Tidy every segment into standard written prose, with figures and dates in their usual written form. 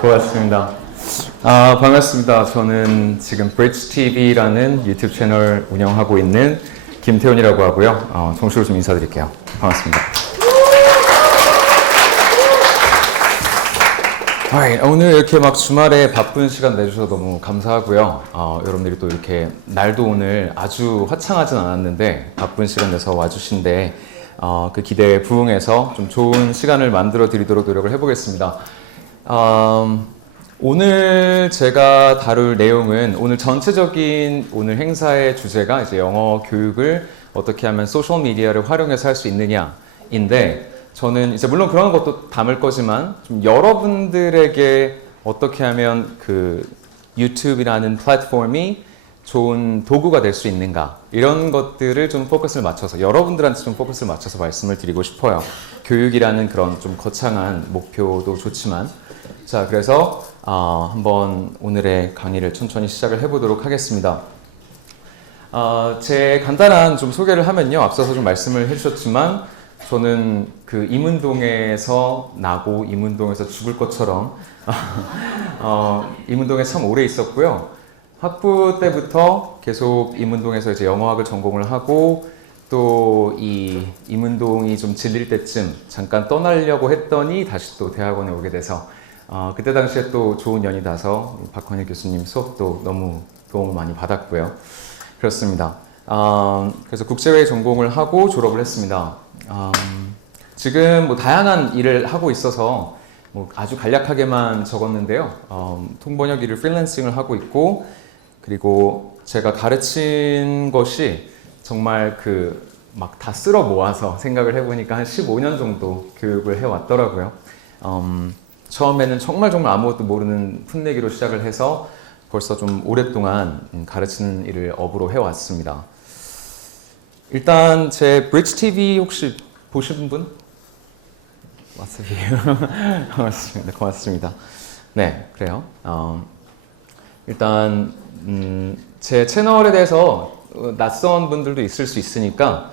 고맙습니다. 반갑습니다. 저는 지금 브릿지 TV라는 유튜브 채널 운영하고 있는 김태훈이라고 하고요. 정식으로 좀 인사드릴게요. 반갑습니다. 오늘 이렇게 막 주말에 바쁜 시간 내주셔서 너무 감사하고요. 여러분들이 또 이렇게 날도 오늘 아주 화창하진 않았는데 바쁜 시간 내서 와주신데 그 기대에 부응해서 좀 좋은 시간을 만들어 드리도록 노력을 해보겠습니다. 오늘 제가 다룰 내용은 오늘 전체적인 오늘 행사의 주제가 이제 영어 교육을 어떻게 하면 소셜 미디어를 활용해서 할 수 있느냐인데 저는 이제 물론 그런 것도 담을 거지만 좀 여러분들에게 어떻게 하면 그 유튜브라는 플랫폼이 좋은 도구가 될 수 있는가 이런 것들을 좀 포커스를 맞춰서 여러분들한테 좀 포커스를 맞춰서 말씀을 드리고 싶어요. 교육이라는 그런 좀 거창한 목표도 좋지만 자 그래서 한번 오늘의 강의를 천천히 시작을 해보도록 하겠습니다. 제 간단한 좀 소개를 하면요. 앞서서 좀 말씀을 해주셨지만 저는 그 이문동에서 나고 이문동에서 죽을 것처럼 이문동에 참 오래 있었고요. 학부 때부터 계속 이문동에서 이제 영어학을 전공을 하고 또 이 이문동이 좀 질릴 때쯤 잠깐 떠나려고 했더니 다시 또 대학원에 오게 돼서 그때 당시에 또 좋은 연이 닿아서 박헌일 교수님 수업도 너무 도움을 많이 받았고요. 그렇습니다. 그래서 국제회의 전공을 하고 졸업을 했습니다. 지금 뭐 다양한 일을 하고 있어서 뭐 아주 간략하게만 적었는데요. 통번역 일을 프리랜싱을 하고 있고 그리고 제가 가르친 것이 정말 그 막 다 쓸어 모아서 생각을 해보니까 한 15년 정도 교육을 해왔더라고요. 처음에는 정말 아무것도 모르는 풋내기로 시작을 해서 벌써 좀 오랫동안 가르치는 일을 업으로 해왔습니다. 일단 제 브릿지 TV 혹시 보신 분? 맞습니다. 고맙습니다. 네, 그래요. 일단 제 채널에 대해서 낯선 분들도 있을 수 있으니까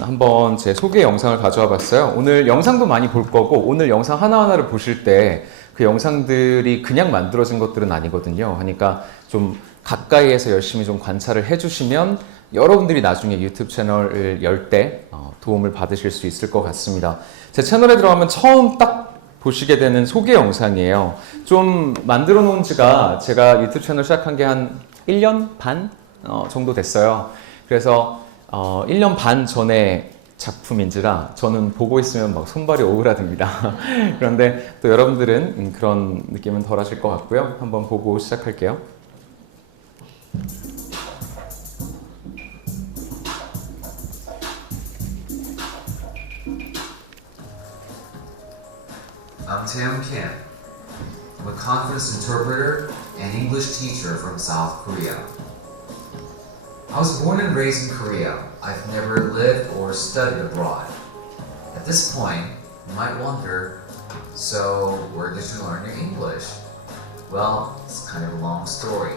한번 제 소개 영상을 가져와 봤어요. 오늘 영상도 많이 볼 거고 오늘 영상 하나하나를 보실 때 그 영상들이 그냥 만들어진 것들은 아니거든요. 그러니까 좀 가까이에서 열심히 좀 관찰을 해주시면 여러분들이 나중에 유튜브 채널을 열 때 도움을 받으실 수 있을 것 같습니다. 제 채널에 들어가면 처음 딱 보시게 되는 소개 영상이에요. 좀 만들어 놓은 지가 제가 유튜브 채널 시작한 게 한 1년 반 정도 됐어요. 그래서 1년 반 전에 작품인지라 저는 보고 있으면 막 손발이 오그라듭니다. 그런데 또 여러분들은 그런 느낌은 덜 하실 것 같고요. 한번 보고 시작할게요. I'm Taehyung Kim. I'm a conference interpreter and English teacher from South Korea. I was born and raised in Korea. I've never lived or studied abroad. At this point, you might wonder, so where did you learn your English? Well, it's kind of a long story.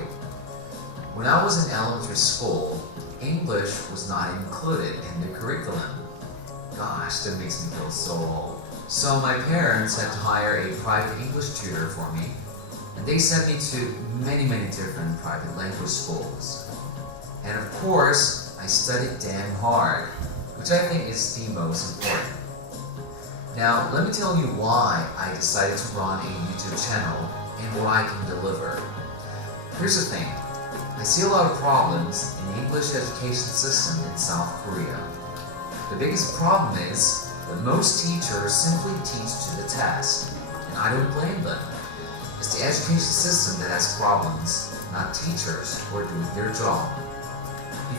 When I was in elementary school, English was not included in the curriculum. Gosh, that makes me feel so old. So my parents had to hire a private English tutor for me, and they sent me to many different private language schools. And of course, I studied damn hard, which I think is the most important. Now, let me tell you why I decided to run a YouTube channel and what I can deliver. Here's the thing, I see a lot of problems in the English education system in South Korea. The biggest problem is that most teachers simply teach to the test, and I don't blame them. It's the education system that has problems, not teachers who are doing their job.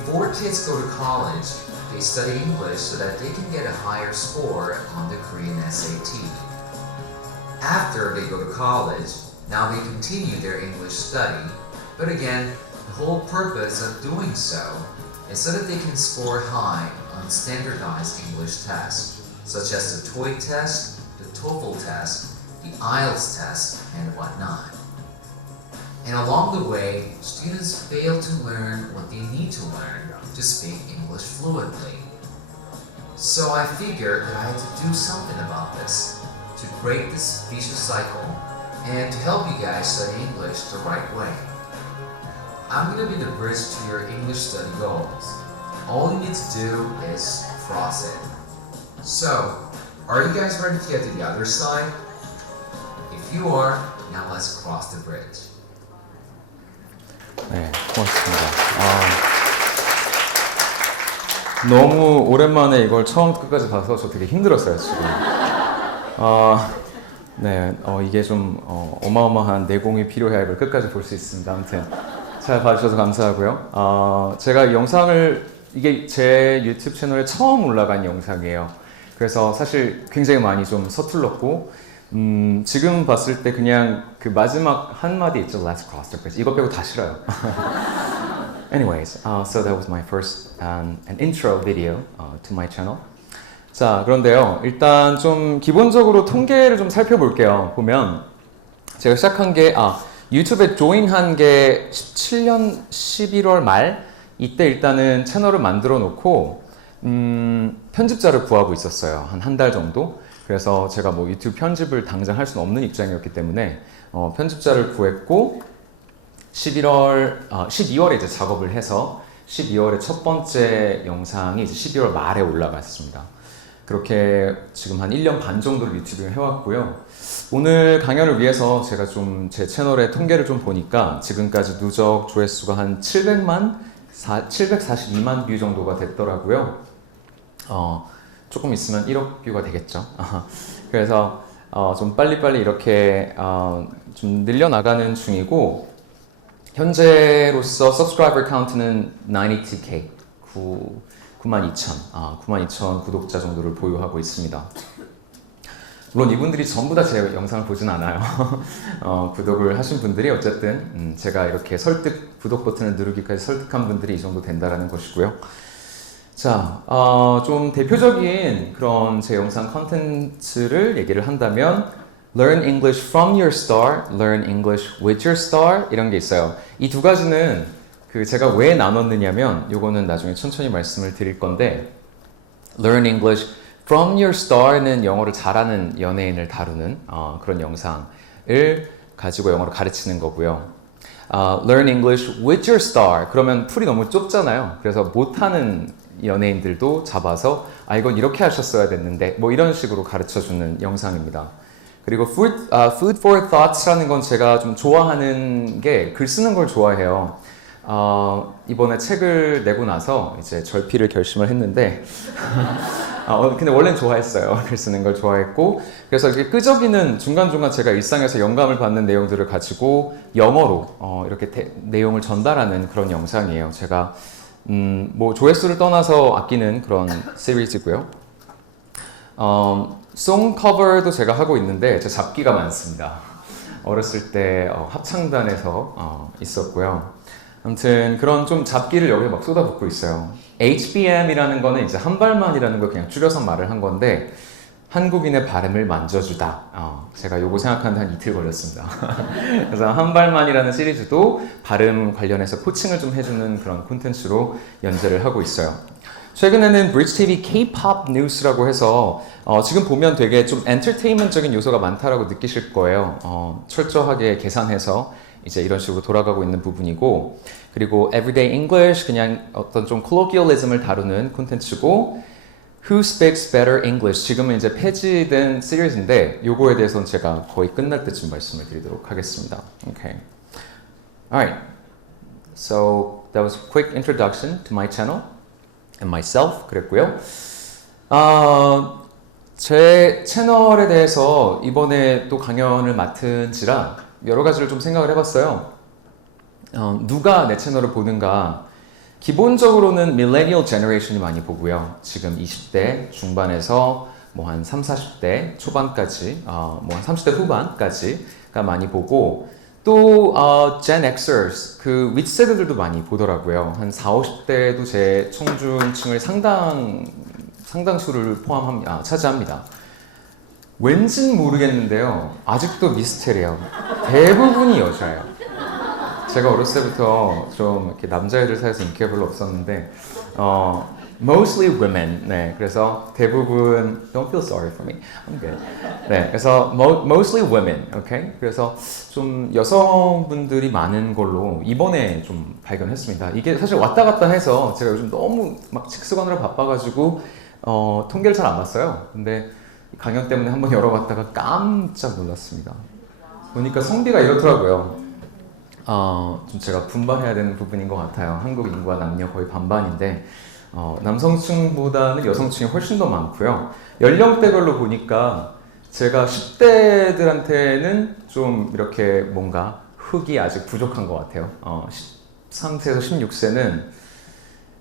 Before kids go to college, they study English so that they can get a higher score on the Korean SAT. After they go to college, now they continue their English study, but again, the whole purpose of doing so is so that they can score high on standardized English tests, such as the TOEIC test, the TOEFL test, the IELTS test, and whatnot. And along the way, students fail to learn what they need to learn to speak English fluently. So I figured that I had to do something about this to break this vicious cycle and to help you guys study English the right way. I'm going to be the bridge to your English study goals. All you need to do is cross it. So, are you guys ready to get to the other side? If you are, now let's cross the bridge. 네, 고맙습니다. 너무 오랜만에 이걸 처음 끝까지 봐서 저 되게 힘들었어요, 지금. 네, 이게 좀 어마어마한 내공이 필요해야 이걸 끝까지 볼 수 있습니다. 아무튼 잘 봐주셔서 감사하고요. 제가 이 영상을 이게 제 유튜브 채널에 처음 올라간 영상이에요. 그래서 사실 굉장히 많이 좀 서툴렀고 지금 봤을 때 그냥 그 마지막 한마디 있죠. Let's cross the bridge. 이거 빼고 다 싫어요. Anyways, so that was my first an intro video to my channel. 자, 그런데요. 일단 좀 기본적으로 통계를 좀 살펴볼게요. 보면 제가 시작한 게 유튜브에 조인한 게 17년 11월 말 이때 일단은 채널을 만들어 놓고 편집자를 구하고 있었어요. 한 달 정도. 그래서 제가 뭐 유튜브 편집을 당장 할 수는 없는 입장이었기 때문에 편집자를 구했고 12월에 이제 작업을 해서 12월에 첫 번째 영상이 이제 12월 말에 올라갔습니다. 그렇게 지금 한 1년 반 정도를 유튜브를 해왔고요. 오늘 강연을 위해서 제가 좀 제 채널의 통계를 좀 보니까 지금까지 누적 조회수가 한 742만 뷰 정도가 됐더라고요. 조금 있으면 1억 뷰가 되겠죠. 그래서 좀 빨리빨리 이렇게 좀 늘려나가는 중이고 현재로서 subscriber count는 92K, 92,000 구독자 정도를 보유하고 있습니다. 물론 이분들이 전부 다 제 영상을 보진 않아요. 구독을 하신 분들이 어쨌든 제가 이렇게 구독 버튼을 누르기까지 설득한 분들이 이 정도 된다라는 것이고요. 자, 좀 대표적인 그런 제 영상 컨텐츠를 얘기를 한다면 Learn English from your star, Learn English with your star 이런 게 있어요. 이 두 가지는 그 제가 왜 나눴느냐면 요거는 나중에 천천히 말씀을 드릴 건데 Learn English from your star는 영어를 잘하는 연예인을 다루는 그런 영상을 가지고 영어를 가르치는 거고요. Learn English with your star 그러면 풀이 너무 좁잖아요. 그래서 못하는 연예인들도 잡아서 이건 이렇게 하셨어야 됐는데 뭐 이런 식으로 가르쳐주는 영상입니다. 그리고 Food for Thoughts라는 건 제가 좀 좋아하는 게 글 쓰는 걸 좋아해요. 이번에 책을 내고 나서 이제 절필을 결심을 했는데 근데 원래는 좋아했어요. 글 쓰는 걸 좋아했고 그래서 이렇게 끄적이는 중간중간 제가 일상에서 영감을 받는 내용들을 가지고 영어로 이렇게 내용을 전달하는 그런 영상이에요. 제가 뭐 조회수를 떠나서 아끼는 그런 시리즈고요. 송 커버도 제가 하고 있는데 제 잡기가 많습니다. 어렸을 때 합창단에서 있었고요. 아무튼 그런 좀 잡기를 여기에 막 쏟아붓고 있어요. HBM이라는 거는 이제 한 발만이라는 걸 그냥 줄여서 말을 한 건데 한국인의 발음을 만져주다. 제가 요거 생각하는데 한 이틀 걸렸습니다. 그래서 한 발만이라는 시리즈도 발음 관련해서 코칭을 좀 해주는 그런 콘텐츠로 연재를 하고 있어요. 최근에는 브릿지 TV K-pop 뉴스라고 해서 지금 보면 되게 좀 엔터테인먼트적인 요소가 많다라고 느끼실 거예요. 철저하게 계산해서 이제 이런 식으로 돌아가고 있는 부분이고 그리고 Everyday English 그냥 어떤 좀 콜로키얼리즘을 다루는 콘텐츠고 Who Speaks Better English 지금은 이제 폐지된 시리즈인데 요거에 대해서는 제가 거의 끝날 때쯤 말씀을 드리도록 하겠습니다. Okay. Alright. So that was a quick introduction to my channel and myself 그랬고요. 제 채널에 대해서 이번에 또 강연을 맡은지라 여러 가지를 좀 생각을 해봤어요. 누가 내 채널을 보는가? 기본적으로는 밀레니얼 제너레이션이 많이 보고요. 지금 20대 중반에서 뭐 한 30, 40대 초반까지, 뭐 한 30대 후반까지가 많이 보고 또 Gen Xers, 그 윗세대들도 많이 보더라고요. 한 40, 50대도 제 청중층을 상당수를 차지합니다. 왠진 모르겠는데요. 아직도 미스테리예요. 대부분이 여자예요. 제가 어렸을 때부터 좀 이렇게 남자애들 사이에서 인기가 별로 없었는데 mostly women. 네, 그래서 대부분 don't feel sorry for me. I'm good. 네, 그래서 mostly women. Okay? 그래서 좀 여성분들이 많은 걸로 이번에 좀 발견했습니다. 이게 사실 왔다 갔다 해서 제가 요즘 너무 막 책 쓰느라 바빠가지고 통계를 잘 안 봤어요. 근데 강연 때문에 한번 열어봤다가 깜짝 놀랐습니다. 보니까 성비가 이렇더라고요. 좀 제가 분발해야 되는 부분인 것 같아요. 한국 인구와 남녀 거의 반반인데 남성층보다는 여성층이 훨씬 더 많고요. 연령대별로 보니까 제가 10대들한테는 좀 이렇게 뭔가 흙이 아직 부족한 것 같아요. 13세에서 16세는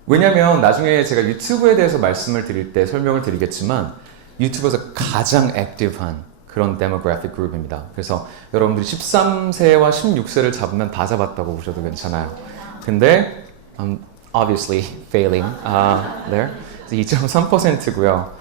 왜냐면 나중에 제가 유튜브에 대해서 말씀을 드릴 때 설명을 드리겠지만 유튜브에서 가장 액티브한 그런 데모그래픽 그룹입니다. 그래서 여러분들이 13세와 16세를 잡으면 다 잡았다고 보셔도 괜찮아요. 근데 I'm obviously failing there. 2.3%고요.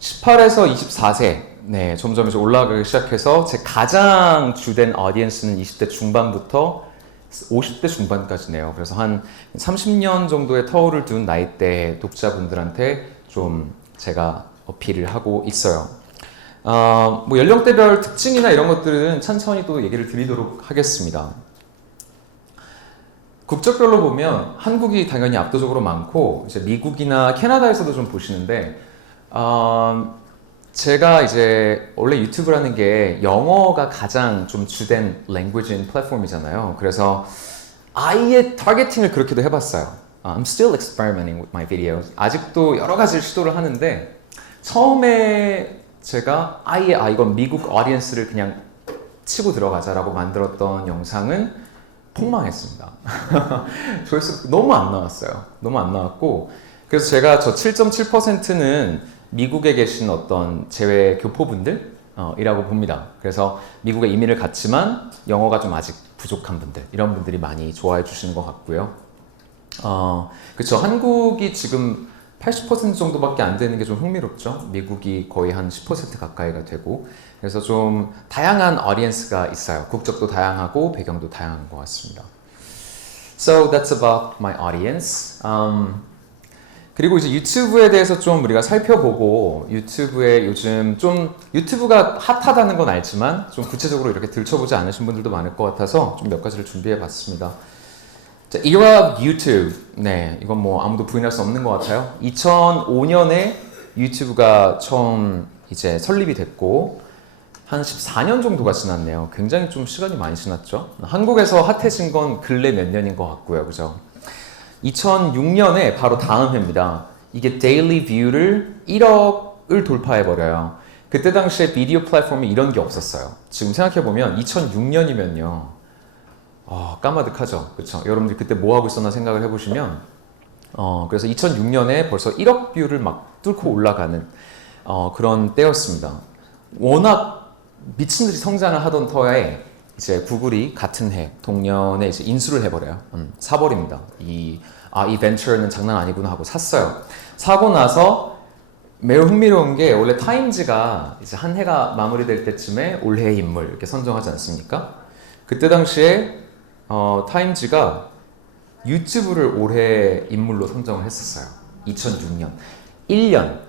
18에서 24세 네, 점점 이제 올라가기 시작해서 제 가장 주된 어디언스는 20대 중반부터 50대 중반까지네요. 그래서 한 30년 정도의 터울을 둔 나이대 독자분들한테 좀 제가 어필을 하고 있어요. 뭐 연령대별 특징이나 이런 것들은 천천히 또 얘기를 드리도록 하겠습니다. 국적별로 보면 한국이 당연히 압도적으로 많고 이제 미국이나 캐나다에서도 좀 보시는데 제가 이제 원래 유튜브라는 게 영어가 가장 좀 주된 랭귀지인 플랫폼이잖아요. 그래서 아예 타겟팅을 그렇게도 해봤어요. I'm still experimenting with my videos. 아직도 여러 가지를 시도를 하는데 처음에 제가 아예 이건 미국 오디언스를 그냥 치고 들어가자라고 만들었던 영상은 폭망했습니다. 조회수 너무 안 나왔어요. 너무 안 나왔고 그래서 제가 저 7.7%는 미국에 계신 어떤 제외 교포분들 이라고 봅니다. 그래서 미국에 이민을 갔지만 영어가 좀 아직 부족한 분들 이런 분들이 많이 좋아해 주시는 것 같고요. 그렇죠. 한국이 지금 80% 정도밖에 안 되는 게 좀 흥미롭죠. 미국이 거의 한 10% 가까이가 되고 그래서 좀 다양한 어디언스가 있어요. 국적도 다양하고 배경도 다양한 것 같습니다. So that's about my audience. 그리고 이제 유튜브에 대해서 좀 우리가 살펴보고 유튜브에 요즘 좀 유튜브가 핫하다는 건 알지만 좀 구체적으로 이렇게 들춰보지 않으신 분들도 많을 것 같아서 좀 몇 가지를 준비해 봤습니다. 자, Era of YouTube. 네, 이건 뭐 아무도 부인할 수 없는 것 같아요. 2005년에 유튜브가 처음 이제 설립이 됐고 한 14년 정도가 지났네요. 굉장히 좀 시간이 많이 지났죠. 한국에서 핫해진 건 근래 몇 년인 것 같고요, 그죠? 2006년에 바로 다음 해입니다. 이게 데일리 뷰를 1억을 돌파해버려요. 그때 당시에 비디오 플랫폼이 이런 게 없었어요. 지금 생각해보면 2006년이면요. 까마득하죠. 그쵸? 여러분들 그때 뭐 하고 있었나 생각을 해보시면 그래서 2006년에 벌써 1억 뷰를 막 뚫고 올라가는 그런 때였습니다. 워낙 미친 듯이 성장을 하던 터에 이제 구글이 같은 해 동년에 이제 인수를 해버려요. 사버립니다. 이 벤처는 장난 아니구나 하고 샀어요. 사고 나서 매우 흥미로운 게 원래 타임즈가 이제 한 해가 마무리될 때쯤에 올해의 인물 이렇게 선정하지 않습니까? 그때 당시에 타임즈가 유튜브를 올해 인물로 선정을 했었어요. 2006년. 1년.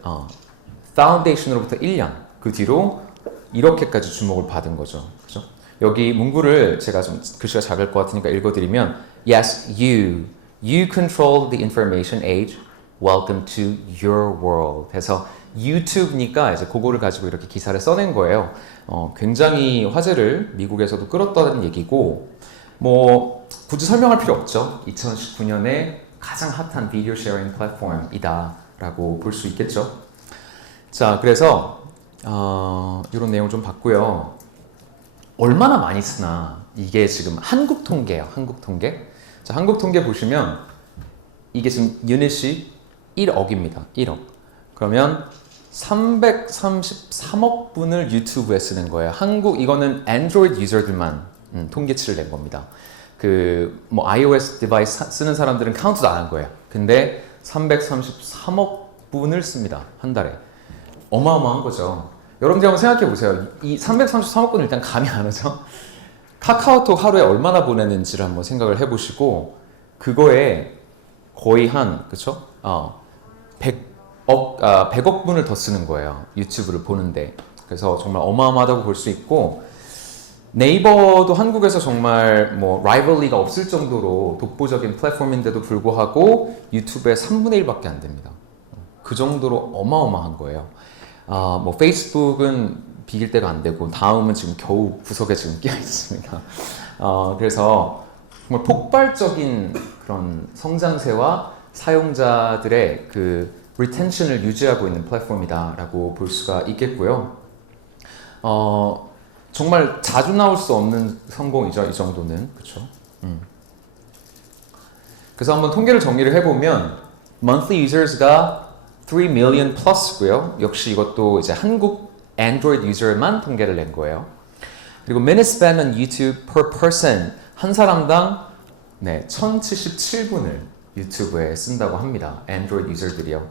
파운데이션으로부터 1년. 그 뒤로 이렇게까지 주목을 받은 거죠. 그죠? 여기 문구를 제가 좀 글씨가 작을 것 같으니까 읽어드리면 Yes, you control the information age. Welcome to your world. 해서 유튜브니까 이제 그거를 가지고 이렇게 기사를 써낸 거예요. 굉장히 화제를 미국에서도 끌었다는 얘기고 뭐 굳이 설명할 필요 없죠. 2019년에 가장 핫한 비디오 쉐어링 플랫폼이다 라고 볼 수 있겠죠. 자, 그래서 이런 내용을 좀 봤고요. 얼마나 많이 쓰나 이게 지금 한국 통계예요. 한국 통계. 자, 한국 통계 보시면 이게 지금 유닛이 1억입니다. 1억. 그러면 333억 분을 유튜브에 쓰는 거예요. 이거는 안드로이드 유저들만 통계치를 낸 겁니다. 뭐 iOS 디바이스 쓰는 사람들은 카운트도 안 한 거예요. 근데 333억 분을 씁니다. 한 달에. 어마어마한 거죠. 여러분들 한번 생각해 보세요. 이 333억 분을 일단 감이 안 오죠? 카카오톡 하루에 얼마나 보내는지를 한번 생각을 해보시고 그거에 거의 그쵸? 100억 분을 더 쓰는 거예요. 유튜브를 보는데. 그래서 정말 어마어마하다고 볼 수 있고 네이버도 한국에서 정말 뭐 라이벌리가 없을 정도로 독보적인 플랫폼인데도 불구하고 유튜브의 3분의 1밖에 안 됩니다. 그 정도로 어마어마한 거예요. 뭐 페이스북은 비길 때가 안 되고 다음은 지금 겨우 구석에 지금 끼어 있습니다. 그래서 정말 폭발적인 그런 성장세와 사용자들의 그 리텐션을 유지하고 있는 플랫폼이다라고 볼 수가 있겠고요. 정말 자주 나올 수 없는 성공이죠, 이 정도는. 그렇죠? 그래서 한번 통계를 정리를 해보면 monthly users가 3 million plus고요. 역시 이것도 이제 한국 Android 유저만 통계를 낸 거예요. 그리고 minutes spent on YouTube per person 한 사람당 1077분을 유튜브에 쓴다고 합니다. Android 유저들이요.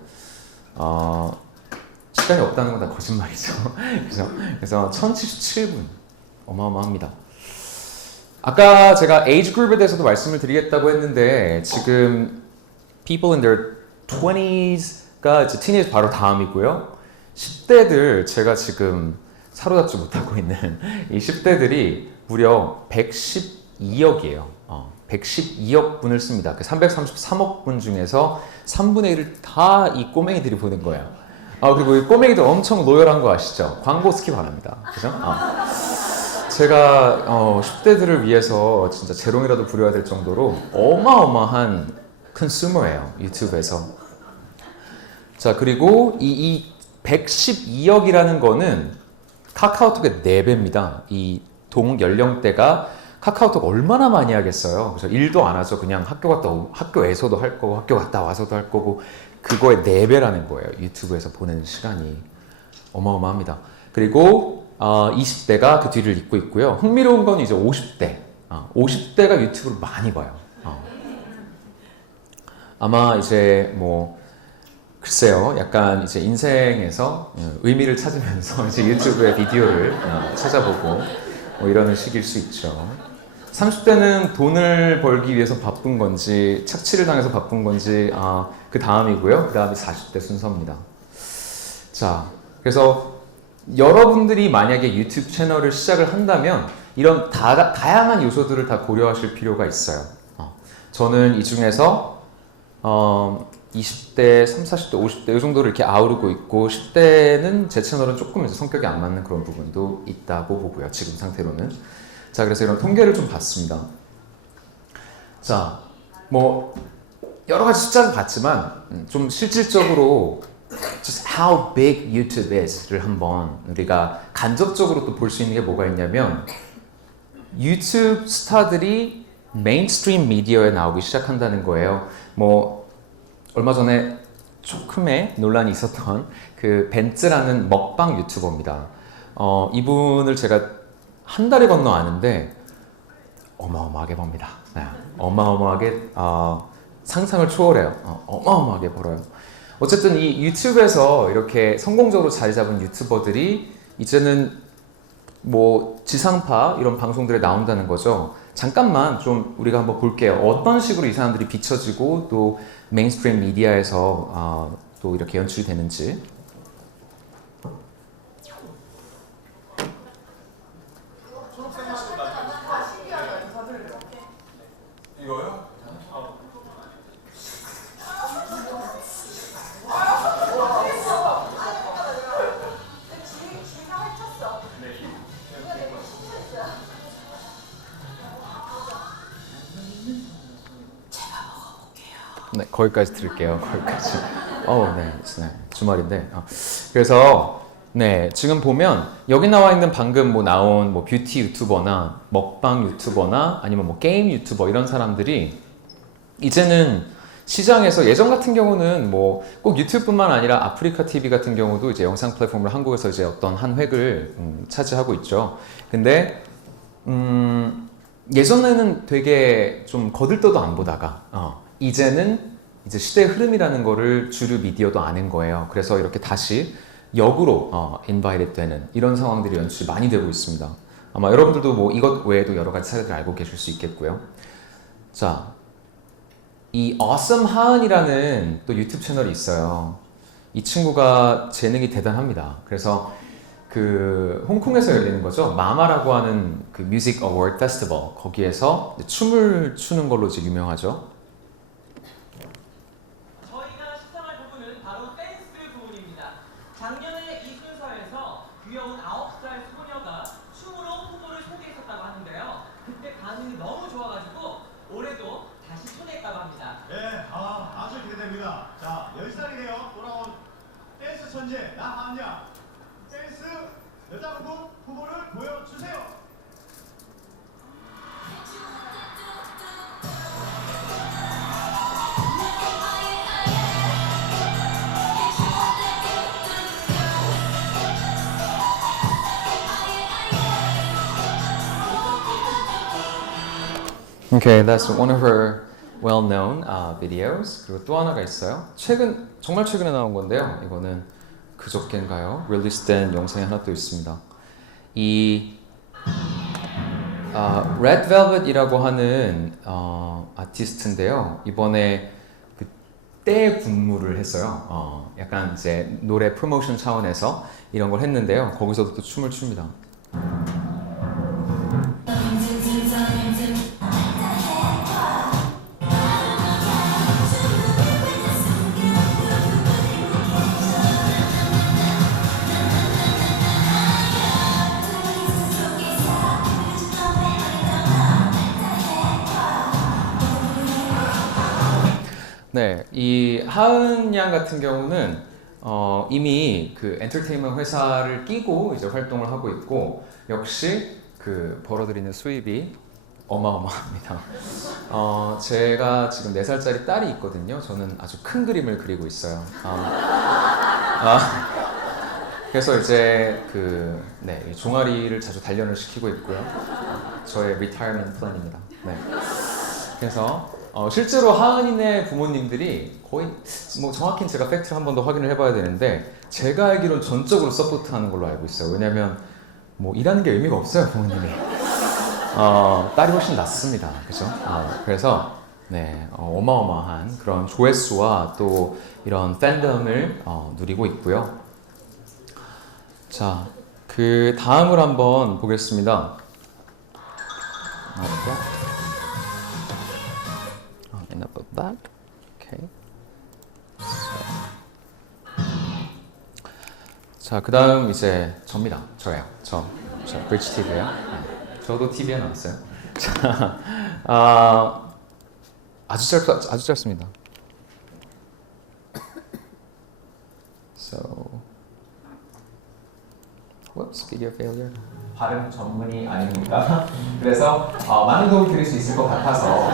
시간이 없다는 건 다 거짓말이죠. 그래서 1077분 어마어마합니다. 아까 제가 에이지 그룹에 대해서도 말씀을 드리겠다고 했는데 지금 people in their 20s가 이제 티니지 바로 다음이고요. 10대들 제가 지금 사로잡지 못하고 있는 이 10대들이 무려 112억이에요. 112억 분을 씁니다. 333억 분 중에서 3분의 1을 다 이 꼬맹이들이 보는 거예요. 그리고 이 꼬맹이들 엄청 로열한 거 아시죠? 광고 스킵 안 합니다. 그죠? 제가 10대들을 위해서 진짜 재롱이라도 부려야 될 정도로 어마어마한 컨슈머예요. 유튜브에서. 자, 그리고 이 112억이라는 거는 카카오톡의 4배입니다. 이 동연령대가 카카오톡 얼마나 많이 하겠어요. 그래서 일도 안 하죠. 그냥 학교에서도 할 거고 학교 갔다 와서도 할 거고 그거의 4배라는 거예요. 유튜브에서 보내는 시간이 어마어마합니다. 그리고 20대가 그 뒤를 잇고 있고요. 흥미로운 건 이제 50대. 50대가 유튜브를 많이 봐요. 아마 이제 뭐 글쎄요, 약간 이제 인생에서 의미를 찾으면서 이제 유튜브의 비디오를 찾아보고 뭐 이러는 시기일 수 있죠. 30대는 돈을 벌기 위해서 바쁜 건지 착취를 당해서 바쁜 건지 그 다음이고요. 그 다음이 40대 순서입니다. 자, 그래서 여러분들이 만약에 유튜브 채널을 시작을 한다면 이런 다양한 요소들을 다 고려하실 필요가 있어요. 저는 이 중에서 20대, 30, 40대, 50대 이 정도를 이렇게 아우르고 있고 10대는 제 채널은 조금 이제 성격이 안 맞는 그런 부분도 있다고 보고요. 지금 상태로는. 자, 그래서 이런 통계를 좀 봤습니다. 자, 뭐 여러 가지 숫자를 봤지만 좀 실질적으로 just how big YouTube is를 한번 우리가 간접적으로 또 볼 수 있는 게 뭐가 있냐면 유튜브 스타들이 메인스트림 미디어에 나오기 시작한다는 거예요. 뭐 얼마 전에 조금의 논란이 있었던 그 벤츠라는 먹방 유튜버입니다. 이분을 제가 한 달에 건너 아는데 어마어마하게 법니다. 어마어마하게 상상을 초월해요. 어마어마하게 벌어요. 어쨌든 이 유튜브에서 이렇게 성공적으로 자리 잡은 유튜버들이 이제는 뭐 지상파 이런 방송들에 나온다는 거죠. 잠깐만 좀 우리가 한번 볼게요. 어떤 식으로 이 사람들이 비춰지고 또 메인스트림 미디어에서 또 이렇게 연출이 되는지. 이거요? 네, 거기까지 들을게요. 거기까지. 네, 주말인데. 그래서 네, 지금 보면 여기 나와 있는 방금 뭐 나온 뭐 뷰티 유튜버나 먹방 유튜버나 아니면 뭐 게임 유튜버 이런 사람들이 이제는 시장에서 예전 같은 경우는 뭐 꼭 유튜브뿐만 아니라 아프리카 TV 같은 경우도 이제 영상 플랫폼을 한국에서 이제 어떤 한 획을 차지하고 있죠. 근데 예전에는 되게 좀 거들떠도 안 보다가 이제는 이제 시대의 흐름이라는 거를 주류 미디어도 아는 거예요. 그래서 이렇게 다시 역으로 인바이트 되는 이런 상황들이 연출이 많이 되고 있습니다. 아마 여러분들도 뭐 이것 외에도 여러 가지 사례들 알고 계실 수 있겠고요. 자, 이 Awesome 하은이라는 또 유튜브 채널이 있어요. 이 친구가 재능이 대단합니다. 그래서 그 홍콩에서 열리는 거죠. 마마라고 하는 그 뮤직 어워드 페스티벌 거기에서 춤을 추는 걸로 이제 유명하죠. 저희가 시청할 부분은 바로 댄스 부분입니다. 작년에 이 순서에서 귀여운 9살 소녀가 춤으로 후보를 소개했었다고 하는데요. 그때 반응이 너무 좋아가지고 올해도 다시 초대했다고 합니다. 예, 아주 기대됩니다. 자, 10살이네요. 돌아온 댄스 천재 나한양 댄스 여자부분 후보를 보여주세요. Okay, that's one of her well-known videos. 그리고 또 하나가 있어요. 정말 최근에 나온 건데요. 이거는 그저께인가요? 릴리스된 영상이 하나 또 있습니다. 이 Red Velvet이라고 하는 아티스트인데요. 이번에 그 때 군무를 했어요. 약간 이제 노래 프로모션 차원에서 이런 걸 했는데요. 거기서도 또 춤을 춥니다. 네, 이 하은 양 같은 경우는 이미 그 엔터테인먼트 회사를 끼고 이제 활동을 하고 있고 역시 그 벌어들이는 수입이 어마어마합니다. 제가 지금 4살짜리 딸이 있거든요. 저는 아주 큰 그림을 그리고 있어요. 그래서 이제 이 종아리를 자주 단련을 시키고 있고요. 저의 리타이어먼트 플랜입니다. 네. 그래서 실제로 하은이네 부모님들이 거의 뭐 정확히는 제가 팩트를 한 번 더 확인을 해봐야 되는데 제가 알기로는 전적으로 서포트하는 걸로 알고 있어요. 왜냐면 뭐 일하는 게 의미가 없어요 부모님이. 딸이 훨씬 낫습니다. 그죠? 그래서 네 어마어마한 그런 조회수와 또 이런 팬덤을 누리고 있고요. 자, 그 다음을 한번 보겠습니다. Enough of that. Okay. 자, 그 다음 이제 저입니다. 저예요. 저 브릿지 TV예요. 저도 TV에 나왔어요. 자, 아주 짧습니다. So, whoops, video failure. 발음 전문이 아닙니다. 그래서 많은 도움이 드릴 수 있을 것 같아서.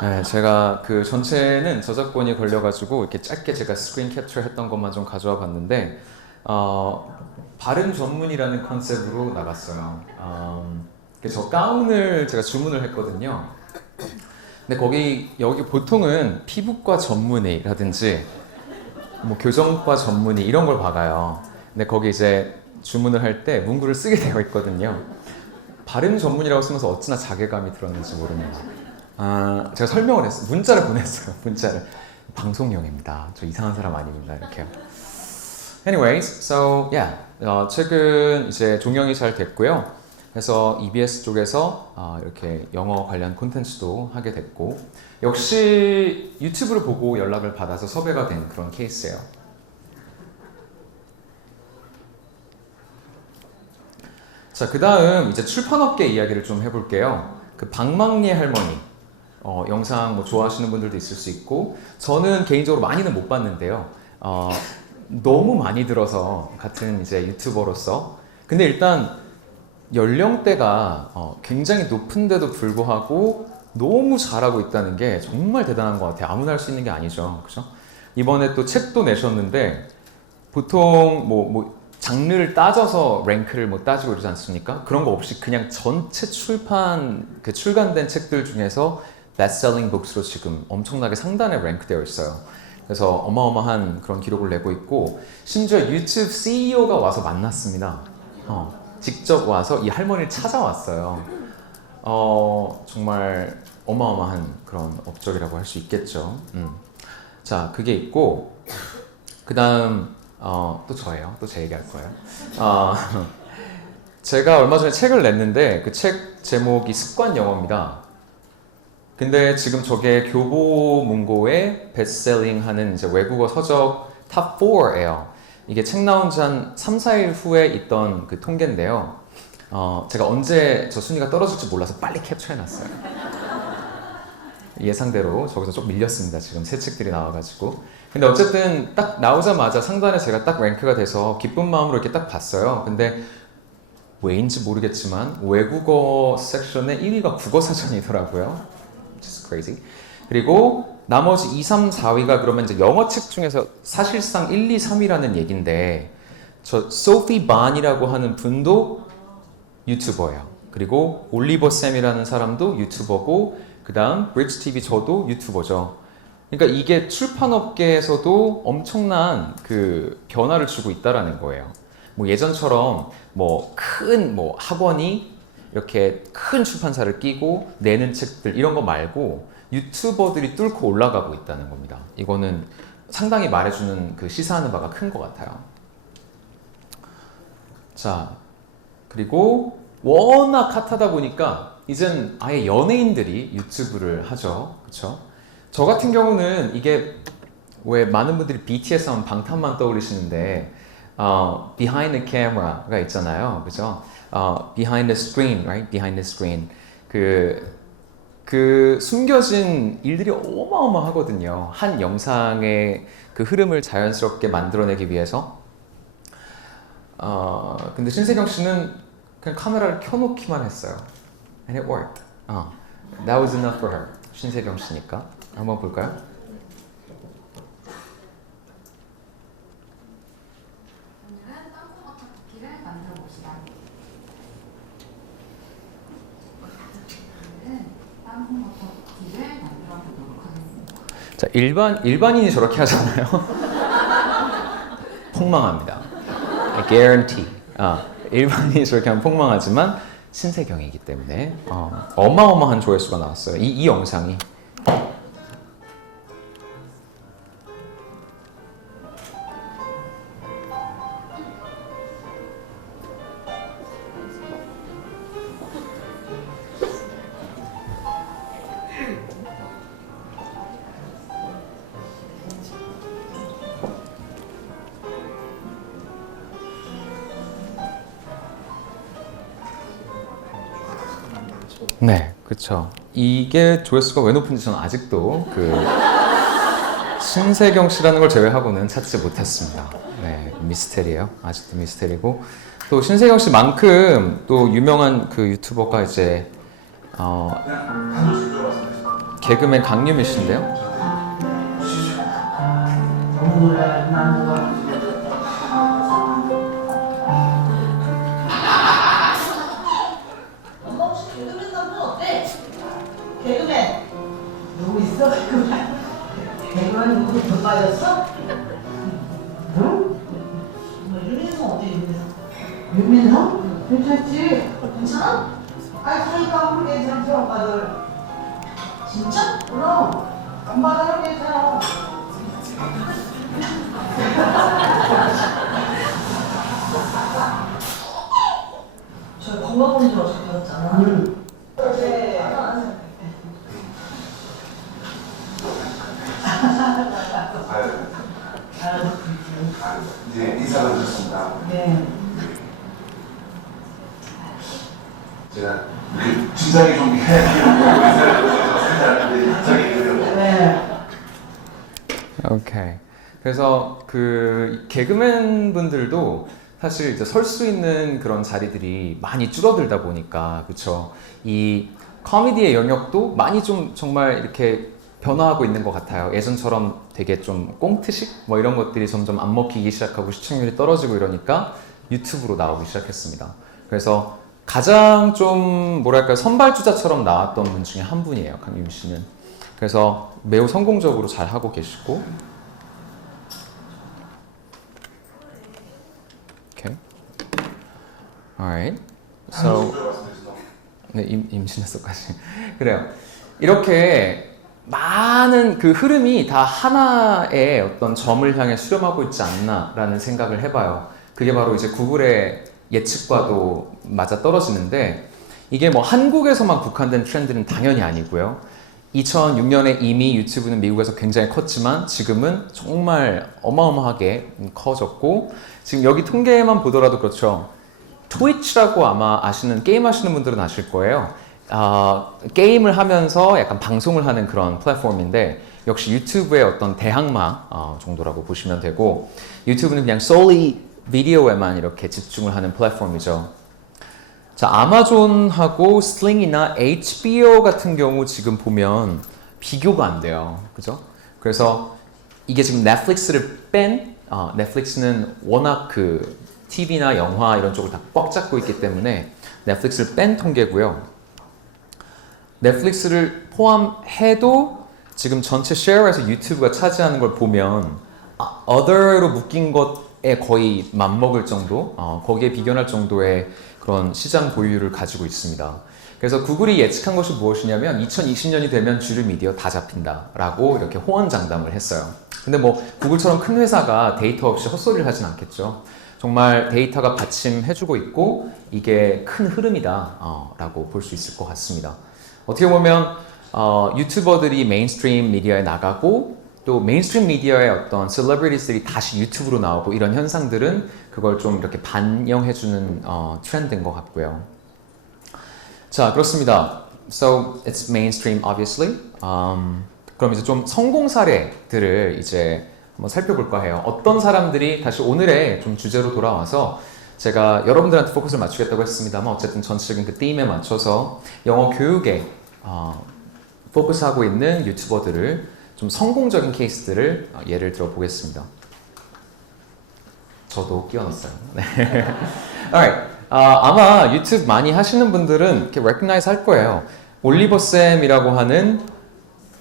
네, 제가 그 전체는 저작권이 걸려가지고 이렇게 짧게 제가 스크린 캡처했던 것만 좀 가져와 봤는데 발음 전문이라는 컨셉으로 나갔어요. 저 가운을 제가 주문을 했거든요. 근데 여기 보통은 피부과 전문의라든지 뭐 교정과 전문의 이런 걸 박아요. 근데 거기 이제 주문을 할 때 문구를 쓰게 되어 있거든요. 발음 전문이라고 쓰면서 어찌나 자괴감이 들었는지 모릅니다. 제가 설명을 했어요. 문자를 보냈어요. 문자를. 방송용입니다. 저 이상한 사람 아닙니다. 이렇게요. Anyways, so yeah. 최근 이제 종영이 잘 됐고요. 그래서 EBS 쪽에서 이렇게 영어 관련 콘텐츠도 하게 됐고 역시 유튜브를 보고 연락을 받아서 섭외가 된 그런 케이스예요. 자, 그 다음 이제 출판업계 이야기를 좀 해볼게요. 그 방망리 할머니 영상 뭐 좋아하시는 분들도 있을 수 있고 저는 개인적으로 많이는 못 봤는데요. 너무 많이 들어서 같은 이제 유튜버로서 근데 일단 연령대가 굉장히 높은데도 불구하고 너무 잘하고 있다는 게 정말 대단한 것 같아요. 아무나 할 수 있는 게 아니죠, 그죠? 이번에 또 책도 내셨는데 보통 뭐 장르를 따져서 랭크를 뭐 따지고 이러지 않습니까? 그런 거 없이 그냥 전체 출간된 책들 중에서 베스트셀링 북스로 지금 엄청나게 상단에 랭크되어 있어요. 그래서 어마어마한 그런 기록을 내고 있고 심지어 유튜브 CEO가 와서 만났습니다. 직접 와서 이 할머니를 찾아왔어요. 정말 어마어마한 그런 업적이라고 할 수 있겠죠. 자, 그게 있고 그 다음 또 저예요. 또 제 얘기할 거예요. 제가 얼마 전에 책을 냈는데 그 책 제목이 습관 영어입니다. 근데 지금 저게 교보문고에 베스트셀링 하는 이제 외국어 서적 탑 4예요. 이게 책 나온 지 한 3, 4일 후에 있던 그 통계인데요. 제가 언제 저 순위가 떨어질지 몰라서 빨리 캡처해놨어요. 예상대로 저기서 좀 밀렸습니다. 지금 새 책들이 나와가지고. 근데 어쨌든 딱 나오자마자 상단에 제가 딱 랭크가 돼서 기쁜 마음으로 이렇게 딱 봤어요. 근데 왜인지 모르겠지만 외국어 섹션의 1위가 국어사전이더라고요. Just crazy. 그리고 나머지 2, 3, 4위가 그러면 이제 영어 책 중에서 사실상 1, 2, 3위라는 얘긴데 저 소피 반이라고 하는 분도 유튜버예요. 그리고 올리버 쌤이라는 사람도 유튜버고 그 다음 브릿지 TV 저도 유튜버죠. 그러니까 이게 출판업계에서도 엄청난 그 변화를 주고 있다라는 거예요. 뭐 예전처럼 뭐 큰 뭐 학원이 이렇게 큰 출판사를 끼고 내는 책들 이런 거 말고 유튜버들이 뚫고 올라가고 있다는 겁니다. 이거는 상당히 말해주는 그 시사하는 바가 큰 것 같아요. 자, 그리고 워낙 핫하다 보니까 이젠 아예 연예인들이 유튜브를 하죠. 그렇죠? 저 같은 경우는 이게 왜 많은 분들이 BTS 하면 방탄만 떠올리시는데 behind the camera가 있잖아요. 그죠? behind the screen, right? behind the screen. 그 숨겨진 일들이 어마어마하거든요. 한 영상의 그 흐름을 자연스럽게 만들어내기 위해서. 근데 신세경 씨는 그냥 카메라를 켜놓기만 했어요. And it worked. That was enough for her. 신세경 씨니까. 한번 볼까요? 오늘은 땅콩버터 쿠키를 만들어 봅시다. 오늘은 땅콩버터 쿠키를 만들어 보도록 하겠습니다. 자, 일반인이 저렇게 하잖아요. 폭망합니다. I guarantee. 일반인이 저렇게 하면 폭망하지만 신세경이기 때문에 어마어마한 조회수가 나왔어요. 이 영상이. 네, 그렇죠. 이게 조회수가 왜 높은지 저는 아직도 그 신세경 씨라는 걸 제외하고는 찾지 못했습니다. 네, 미스테리예요. 아직도 미스테리고 또 신세경 씨만큼 또 유명한 그 유튜버가 이제 개그맨 강유미 씨인데요. 엄마 혹시 개그맨 남편 어때? 개그맨 누구 있어? 개그맨 누구 돈 빠졌어? 응? 윤민성 어때 윤민성? 윤민성? 괜찮지? 괜찮아? 아니 사이가 아무리 괜찮지 엄마들 진짜? 그럼 엄마들은 괜찮아 저 건강검진 어떻게 받았잖아 네 이제 인사가 드렸습니다. 네. 제가 진작에 좀 해야 되는 갑자기 네. 오케이. 그래서 그 개그맨 분들도 사실 이제 설 수 있는 그런 자리들이 많이 줄어들다 보니까 그렇죠. 이 코미디의 영역도 많이 좀 정말 이렇게 변화하고 있는 것 같아요. 예전처럼 되게 좀 꽁트식 뭐 이런 것들이 점점 안 먹히기 시작하고 시청률이 떨어지고 이러니까 유튜브로 나오기 시작했습니다. 그래서 가장 좀 뭐랄까 선발주자처럼 나왔던 분 중에 한 분이에요. 강유미 씨는. 그래서 매우 성공적으로 잘 하고 계시고. Okay. Alright. So 네, 임신했어까지. 그래요. 이렇게 많은 그 흐름이 다 하나의 어떤 점을 향해 수렴하고 있지 않나라는 생각을 해봐요. 그게 바로 이제 구글의 예측과도 맞아 떨어지는데 이게 뭐 한국에서만 국한된 트렌드는 당연히 아니고요. 2006년에 이미 유튜브는 미국에서 굉장히 컸지만 지금은 정말 어마어마하게 커졌고 지금 여기 통계만 보더라도 그렇죠. 트위치라고 아마 아시는 게임 하시는 분들은 아실 거예요. 게임을 하면서 약간 방송을 하는 그런 플랫폼인데 역시 유튜브의 어떤 대항마 정도라고 보시면 되고 유튜브는 그냥 solely 비디오에만 이렇게 집중을 하는 플랫폼이죠. 자, 아마존하고 슬링이나 HBO 같은 경우 지금 보면 비교가 안 돼요. 그죠? 그래서 이게 지금 넷플릭스를 뺀 넷플릭스는 워낙 그 TV나 영화 이런 쪽을 다 꽉 잡고 있기 때문에 넷플릭스를 뺀 통계고요. 넷플릭스를 포함해도 지금 전체 쉐어에서 유튜브가 차지하는 걸 보면 other로 묶인 것에 거의 맞먹을 정도, 거기에 비견할 정도의 그런 시장 보유율을 가지고 있습니다. 그래서 구글이 예측한 것이 무엇이냐면 2020년이 되면 주류 미디어 다 잡힌다라고 이렇게 호언장담을 했어요. 근데 뭐 구글처럼 큰 회사가 데이터 없이 헛소리를 하진 않겠죠. 정말 데이터가 받침해주고 있고 이게 큰 흐름이다 라고 볼 수 있을 것 같습니다. 어떻게 보면 유튜버들이 메인스트림 미디어에 나가고 또 메인스트림 미디어의 어떤 셀러브리티들이 다시 유튜브로 나오고 이런 현상들은 그걸 좀 이렇게 반영해주는 트렌드인 것 같고요. 자, 그렇습니다. So it's mainstream, obviously. 그럼 이제 좀 성공 사례들을 이제 한번 살펴볼까 해요. 어떤 사람들이 다시 오늘의 좀 주제로 돌아와서 제가 여러분들한테 포커스를 맞추겠다고 했습니다만 어쨌든 전체적인 그 팀에 맞춰서 영어 교육에 포커스하고 있는 유튜버들을 좀 성공적인 케이스들을 예를 들어 보겠습니다. 저도 끼워놨어요. 네. Alright. 아마 유튜브 많이 하시는 분들은 이렇게 recognize 할 거예요. 올리버 쌤이라고 하는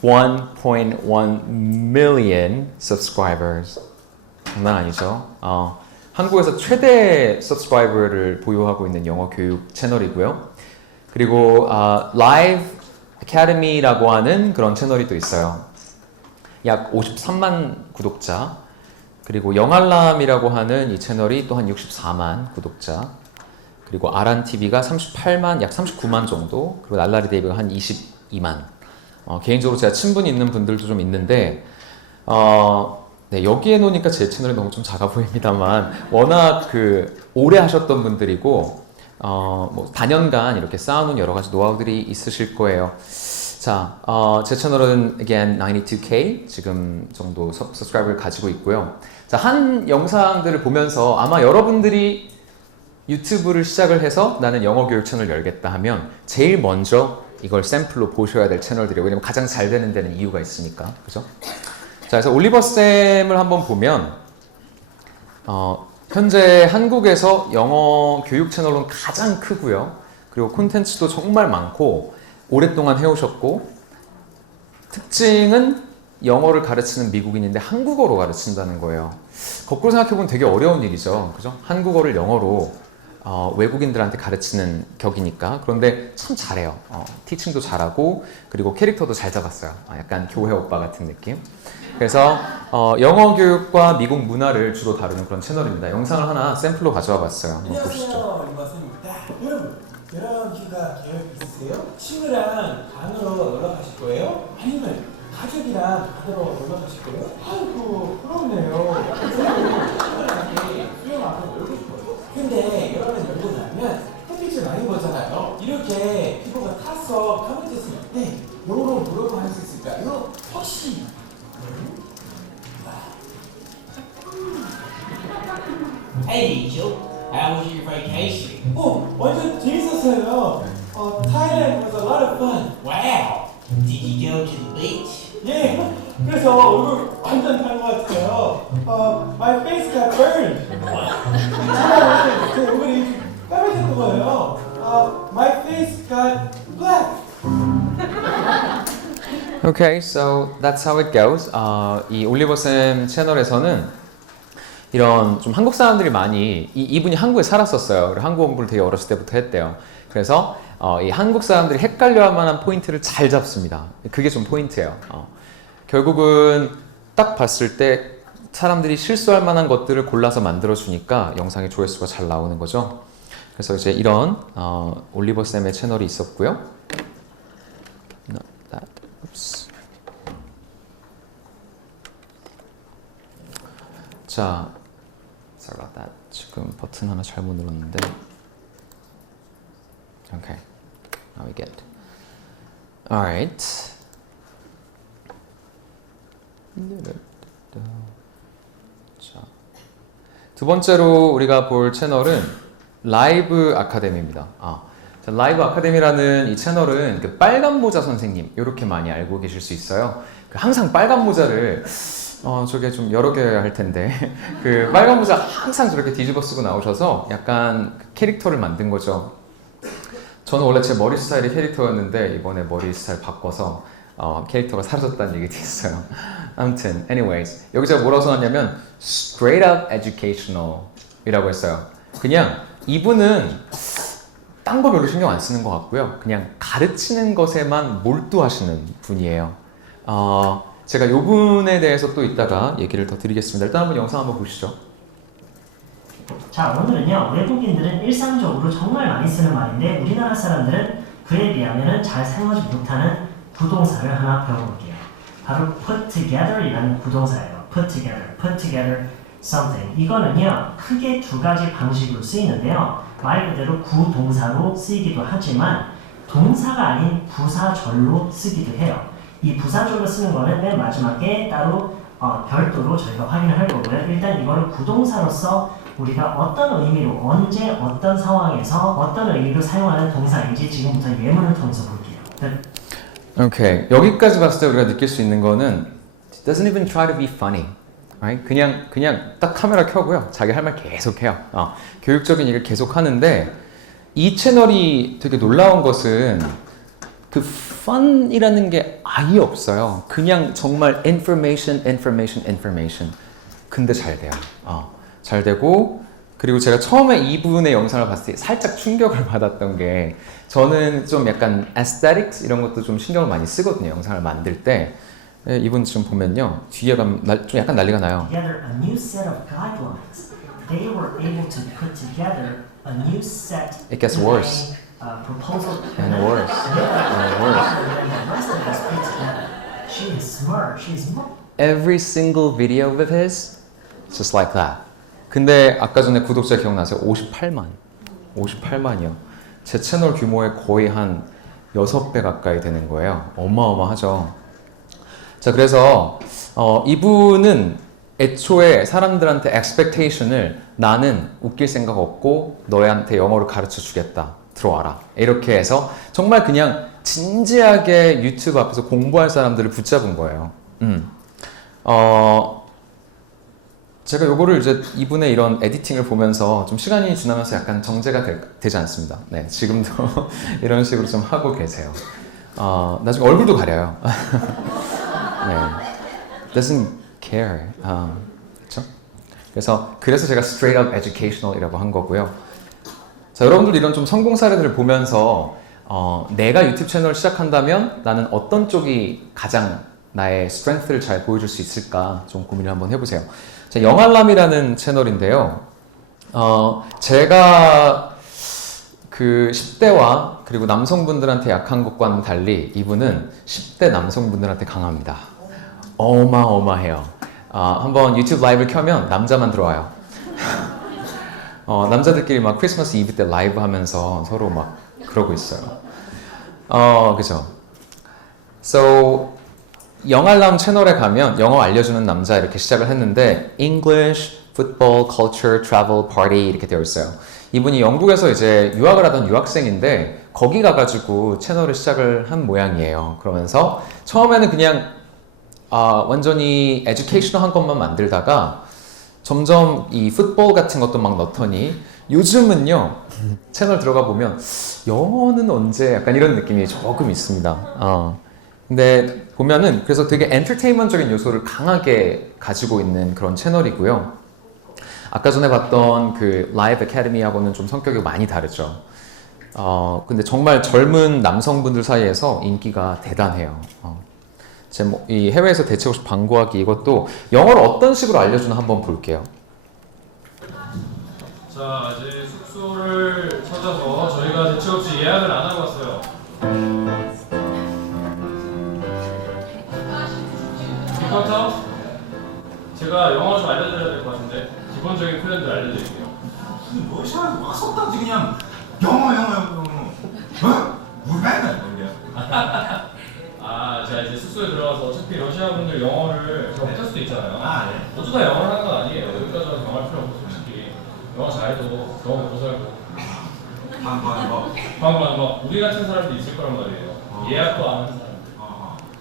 1.1 million subscribers. 장난 아니죠? 한국에서 최대 subscriber를 보유하고 있는 영어 교육 채널이고요. 그리고 Live Academy라고 하는 그런 채널이 또 있어요. 약 53만 구독자. 그리고 영알람이라고 하는 이 채널이 또 한 64만 구독자. 그리고 아란TV가 38만, 약 39만 정도. 그리고 날라리데이브가 한 22만. 개인적으로 제가 친분이 있는 분들도 좀 있는데 네, 여기에 놓으니까 제 채널이 너무 좀 작아 보입니다만 워낙 그 오래 하셨던 분들이고 뭐 단연간 이렇게 쌓아놓은 여러 가지 노하우들이 있으실 거예요. 자, 제 채널은 again 92K 지금 정도 subscriber를 가지고 있고요. 자, 한 영상들을 보면서 아마 여러분들이 유튜브를 시작을 해서 나는 영어 교육 채널 열겠다 하면 제일 먼저 이걸 샘플로 보셔야 될 채널들이에요. 왜냐면 가장 잘 되는 데는 이유가 있으니까. 그죠? 자, 그래서 올리버 쌤을 한번 보면 현재 한국에서 영어 교육 채널은 가장 크고요. 그리고 콘텐츠도 정말 많고 오랫동안 해오셨고 특징은 영어를 가르치는 미국인인데 한국어로 가르친다는 거예요. 거꾸로 생각해보면 되게 어려운 일이죠. 그죠? 한국어를 영어로 외국인들한테 가르치는 격이니까. 그런데 참 잘해요. 티칭도 잘하고 그리고 캐릭터도 잘 잡았어요. 약간 교회 오빠 같은 느낌. 그래서 영어 교육과 미국 문화를 주로 다루는 그런 채널입니다. 영상을 하나 샘플로 가져와 봤어요. 한번 보시죠. 여러분, 여러분과 계획 있으세요? 친구랑 방으로 놀러 가실 거예요? 아니면 가족이랑 방으로 놀러 가실 거예요? 아이고, 부럽네요. 친구랑 수영 앞에 놀고 싶어요. 근데 여러분 놀고 나면 햇빛을 많이 보잖아요. 이렇게 피부가 타서 까매졌을 때 뭐로 할 수 있을까요? 혹시 Hey, Joe. How was your vacation? 완전 재밌었어요. Thailand was a lot of fun. Wow. Did you go to the beach? 예, 그래서 얼굴 완전 탄 것 같아요. My face got burned. 제 얼굴이 까매졌던 거예요. My face got black. Okay, so that's how it goes. 이 올리버 쌤 채널에서는 이런 좀 한국 사람들이 많이 이분이 한국에 살았었어요. 그리고 한국 공부를 되게 어렸을 때부터 했대요. 그래서 이 한국 사람들이 헷갈려할 만한 포인트를 잘 잡습니다. 그게 좀 포인트예요. 결국은 딱 봤을 때 사람들이 실수할 만한 것들을 골라서 만들어주니까 영상의 조회수가 잘 나오는 거죠. 그래서 이제 이런 올리버 쌤의 채널이 있었고요. Not that. Oops. 자, sorry about that. 지금 버튼 하나 잘못 눌렀는데. Okay, now we get. Alright. 자, 두 번째로 우리가 볼 채널은 라이브 아카데미입니다. 자, 라이브 아카데미라는 이 채널은 그 빨간 모자 선생님 이렇게 많이 알고 계실 수 있어요. 그 항상 빨간 모자를 저게 좀 여러 개 할 텐데 그 빨간 모자 항상 저렇게 뒤집어 쓰고 나오셔서 약간 그 캐릭터를 만든 거죠. 저는 원래 제 머리 스타일이 캐릭터였는데 이번에 머리 스타일 바꿔서 캐릭터가 사라졌다는 얘기도 있어요. 아무튼 anyways 여기 제가 뭐라고 써놨냐면 straight up educational 이라고 했어요. 그냥 이분은 딴 거 별로 신경 안 쓰는 것 같고요. 그냥 가르치는 것에만 몰두하시는 분이에요. 제가 이 분에 대해서 또 이따가 얘기를 더 드리겠습니다. 일단 한번 영상 한번 보시죠. 자, 오늘은요, 외국인들은 일상적으로 정말 많이 쓰는 말인데 우리나라 사람들은 그에 비하면 잘 사용하지 못하는 부동사를 하나 배워볼게요. 바로 put together이라는 부동사예요. put together something. 이거는요, 크게 두 가지 방식으로 쓰이는데요. 말 그대로 구동사로 쓰이기도 하지만 동사가 아닌 부사절로 쓰기도 해요. 이 부사절로 쓰는 거는 맨 마지막에 따로 별도로 저희가 확인을 할 거고요. 일단 이거를 구동사로서 우리가 어떤 의미로 언제 어떤 상황에서 어떤 의미로 사용하는 동사인지 지금부터 예문을 통해서 볼게요. 오케이. 여기까지 봤을 때 우리가 느낄 수 있는 거는 it doesn't even try to be funny. Right? 그냥 딱 카메라 켜고요. 자기 할 말 계속 해요. 교육적인 일을 계속 하는데 이 채널이 되게 놀라운 것은 그 fun이라는 게 아예 없어요. 그냥 정말 information. 근데 잘 돼요. 잘 되고 그리고 제가 처음에 이분의 영상을 봤을 때 살짝 충격을 받았던 게 저는 좀 약간 aesthetics 이런 것도 좀 신경을 많이 쓰거든요. 영상을 만들 때. 이분 지금 보면요. 뒤에 가면 좀 약간 난리가 나요. Together a new set of guidelines. They were able to put together a new set. It gets worse. Proposal And worse. And worse. She is smart. She is smart. Every single video of his, just like that. 근데 아까 전에 구독자 기억나세요? 58만이요. 제 채널 규모의 거의 한 6배 가까이 되는 거예요. 어마어마하죠. 자, 그래서 이분은 애초에 사람들한테 expectation을 나는 웃길 생각 없고 너희한테 영어를 가르쳐 주겠다. 들어와라. 이렇게 해서 정말 그냥 진지하게 유튜브 앞에서 공부할 사람들을 붙잡은 거예요. 제가 요거를 이제 이분의 이런 에디팅을 보면서 좀 시간이 지나면서 약간 정제가 되지 않습니다. 네, 지금도 이런 식으로 좀 하고 계세요. 나중에 얼굴도 가려요. 네, doesn't care. 그렇죠? 그래서 제가 straight up educational이라고 한 거고요. 자, 여러분들 이런 좀 성공 사례들을 보면서 내가 유튜브 채널을 시작한다면 나는 어떤 쪽이 가장 나의 strength를 잘 보여줄 수 있을까 좀 고민을 한번 해보세요. 자, 영알람이라는 채널인데요. 제가 그 10대와 그리고 남성분들한테 약한 것과는 달리 이분은 10대 남성분들한테 강합니다. 어마어마해요. 한번 유튜브 라이브를 켜면 남자만 들어와요. 남자들끼리 막 크리스마스 이브 때 라이브 하면서 서로 막 그러고 있어요. 그죠? So, 영알람 채널에 가면 영어 알려주는 남자 이렇게 시작을 했는데 English, Football, Culture, Travel, Party 이렇게 되어 있어요. 이분이 영국에서 이제 유학을 하던 유학생인데 거기 가가지고 채널을 시작을 한 모양이에요. 그러면서 처음에는 그냥 완전히 에듀케이셔널한 것만 만들다가 점점 이 풋볼 같은 것도 막 넣더니 요즘은요 채널 들어가 보면 영어는 언제 약간 이런 느낌이 조금 있습니다. 근데 보면은 그래서 되게 엔터테인먼트적인 요소를 강하게 가지고 있는 그런 채널이고요. 아까 전에 봤던 그 라이브 아카데미하고는 좀 성격이 많이 다르죠. 근데 정말 젊은 남성분들 사이에서 인기가 대단해요. 이 해외에서 대체고시 방구하기 이것도 영어를 어떤 식으로 알려주나 한번 볼게요. 자, 이제 숙소를 찾아서 저희가 대체 없이 예약을 안 하고 왔어요. 빅커터, 제가 영어 좀 알려드려야 될 것 같은데 기본적인 표현들 알려드릴게요. 러시아에서 막 썼다지 그냥 영어. 어? 뭘 맨날 그러냐? 아, 제가 이제 숙소에 들어가서 어차피 러시아 분들 영어를 잘 못할 수도 있잖아요. 아, 네. 모두 다 영어를 하는 건 아니에요. 여기까지 와서 영어 할 필요 없고 솔직히 영어 잘해도 너무 못 살고 방금 뭐 우리 같은 사람도 있을 거란 말이에요. 예약도 안 하는 사람들.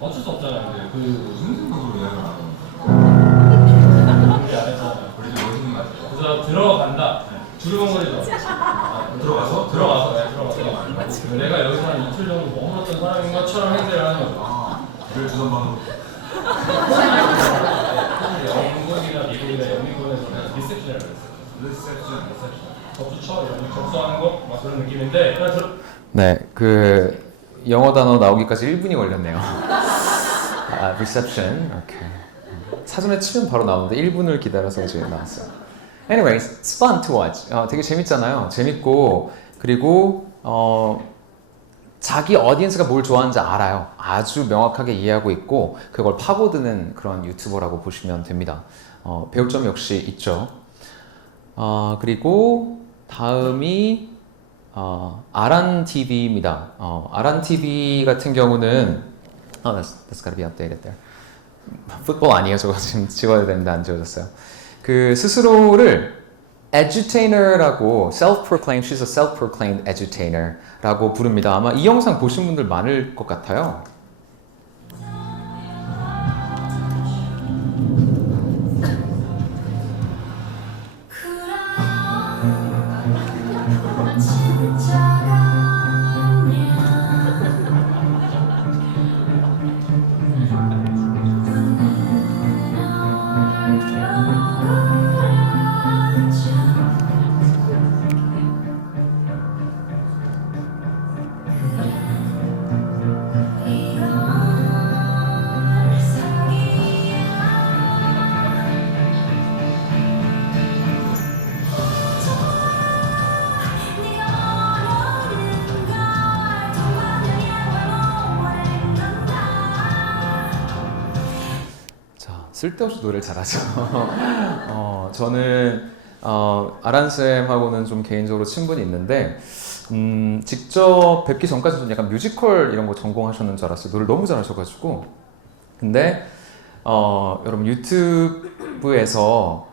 어쩔 수 없잖아요. 근데 무슨 생각으로 예약을 안 하는 우리 안 했잖아요. 우리 좀 멋있는 것 같아요. 그래서 들어간다. 두루뭉거리죠. 들어가서 내가 여기서 한 이틀 정도 머물렀던 사람인 것처럼 행세를 하는 거죠. 늘 주선방으로. 영국이나 미국이나 영미권에서는 리셉션이라고 했어요. 리셉션. 접수처, 접수하는 거 막 그런 느낌인데 네, 그 영어 단어 나오기까지 1분이 걸렸네요. reception. 오케이. 사전에 치면 바로 나오는데 1분을 기다려서 이제 나왔어요. Anyways, it's fun to watch. 되게 재밌잖아요. 재밌고 그리고 자기 어디언스가 뭘 좋아하는지 알아요. 아주 명확하게 이해하고 있고 그걸 파고드는 그런 유튜버라고 보시면 됩니다. 배울 점이 역시 있죠. 그리고 다음이 아란 TV입니다. 아란 TV 같은 경우는 that's gotta be updated there. 풋볼 아니에요. 저거 지금 지워야 되는데 안 지워졌어요. 그 스스로를 edutainer라고 self-proclaimed, she's a self-proclaimed edutainer라고 부릅니다. 아마 이 영상 보신 분들 많을 것 같아요. 쓸데없이 노래를 잘하죠. 저는 아란쌤하고는 좀 개인적으로 친분이 있는데 직접 뵙기 전까지 좀 약간 뮤지컬 이런 거 전공하셨는 줄 알았어요. 노래를 너무 잘하셔가지고. 근데 여러분 유튜브에서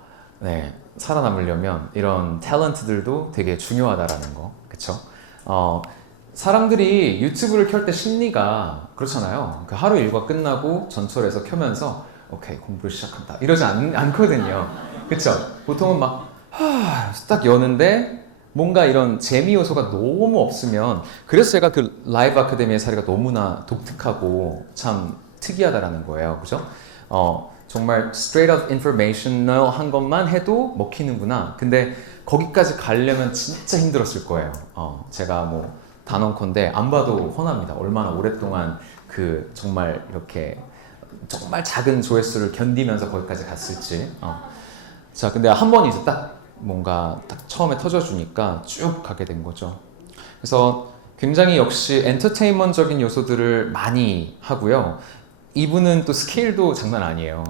살아남으려면 이런 탤런트들도 되게 중요하다라는 거, 그쵸? 사람들이 유튜브를 켤 때 심리가 그렇잖아요. 그 하루 일과 끝나고 전철에서 켜면서 오케이 공부를 시작한다 이러지 않거든요. 그쵸? 보통은 막 딱 여는데 뭔가 이런 재미 요소가 너무 없으면, 그래서 제가 그 라이브 아카데미의 사례가 너무나 독특하고 참 특이하다라는 거예요. 그죠? 정말 straight up informational 한 것만 해도 먹히는구나. 근데 거기까지 가려면 진짜 힘들었을 거예요. 제가 뭐 단언컨대 안 봐도 훤합니다. 얼마나 오랫동안 그 정말 이렇게 정말 작은 조회수를 견디면서 거기까지 갔을지. 자, 근데 한 번 이제 딱 뭔가 딱 처음에 터져주니까 쭉 가게 된 거죠. 그래서 굉장히 역시 엔터테인먼트적인 요소들을 많이 하고요. 이분은 또 스케일도 장난 아니에요.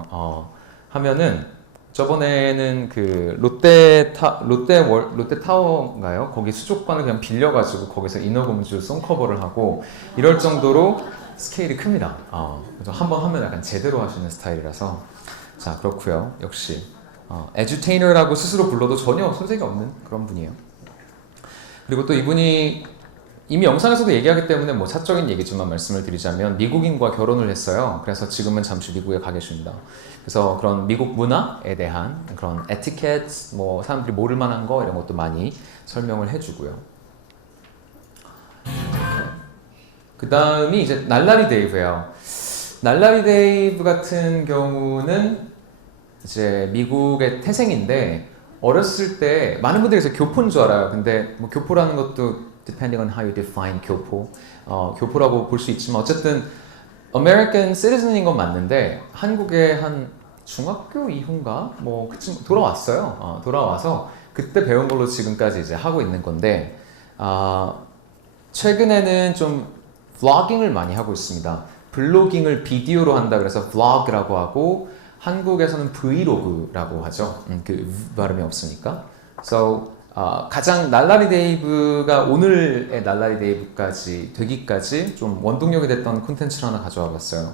하면은 저번에는 그 롯데타워인가요? 거기 수족관을 그냥 빌려가지고 거기서 인어공주 송커버를 하고 이럴 정도로 스케일이 큽니다. 그래서 한번 하면 약간 제대로 하시는 스타일이라서. 자, 그렇고요. 역시 에듀테이너라고 스스로 불러도 전혀 손색이 없는 그런 분이에요. 그리고 또 이분이 이미 영상에서도 얘기하기 때문에 뭐 사적인 얘기지만 말씀을 드리자면 미국인과 결혼을 했어요. 그래서 지금은 잠시 미국에 가 계십니다. 그래서 그런 미국 문화에 대한 그런 에티켓, 뭐 사람들이 모를 만한 거 이런 것도 많이 설명을 해주고요. 그 다음이 이제 날라리 데이브예요. 날라리 데이브 같은 경우는 이제 미국의 태생인데 어렸을 때 많은 분들이 그래서 교포인 줄 알아요. 근데 뭐 교포라는 것도 depending on how you define 교포, 교포라고 볼 수 있지만 어쨌든 American citizen인 건 맞는데 한국에 한 중학교 이후인가 뭐 그쯤 돌아왔어요. 돌아와서 그때 배운 걸로 지금까지 이제 하고 있는 건데 최근에는 좀 vlogging을 많이 하고 있습니다. 블로깅을 비디오로 한다 그래서 vlog라고 하고 한국에서는 브이로그라고 하죠. 그 발음이 없으니까. So 가장 날라리 데이브가 오늘의 날라리 데이브까지 되기까지 좀 원동력이 됐던 콘텐츠를 하나 가져와 봤어요.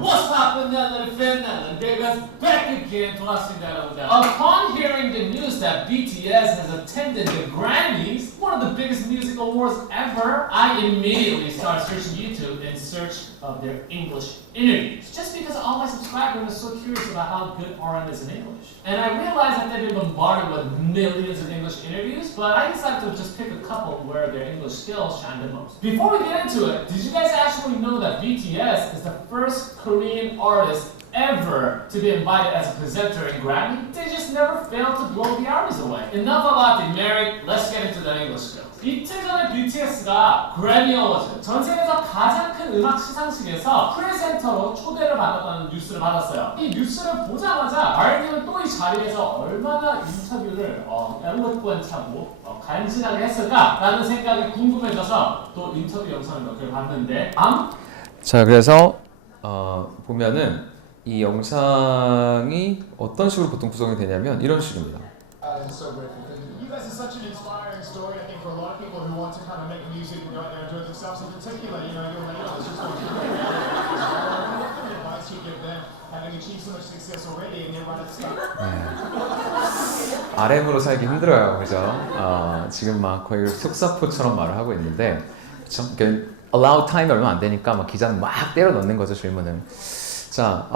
What's happened now that Finland? They got back again to us in that. Upon hearing the news that BTS has attended the Grammys, one of the biggest music awards ever, I immediately started searching YouTube in search of their English interviews. Just because all my subscribers are so curious about how good RM is in English. And I realized that they've been bombarded with millions of English interviews, but I decided to just pick a couple where their English skills shine the most. Before we get into it, did you guys actually know that BTS is the first Korean artist ever to be invited as a presenter in Grammy? They just never failed to blow the armies away. Enough about the merit, let's get into the English skills. 이틀 전에 BTS가 그래미 어워즈, 전 세계에서 가장 큰 음악 시상식에서 프레젠터로 초대를 받았다는 뉴스를 받았어요. 이 뉴스를 보자마자 RM은 또 이 자리에서 얼마나 인터뷰를 엘로კვ엔트하고 간지나게 했을까라는 생각이 궁금해져서 또 인터뷰 영상을 몇 개를 봤는데 자, 그래서 보면은 이 영상이 어떤 식으로 보통 구성이 되냐면 이런 식입니다. You guys are such an inspiring story, I think, for a lot of people who want to kind of make music and go out there and enjoy themselves. In particular, you know, you're like, oh, it's just going to be great. What kind of advice you give them, having achieved so much success already, and they're right at the start? RM으로 살기 힘들어요, 그죠? 지금 막 거의 속사포처럼 말을 하고 있는데, 그렇죠? 그러니까 allow time이 얼마 안 되니까 막 기자는 막 때려 넣는 거죠, 질문은. 자,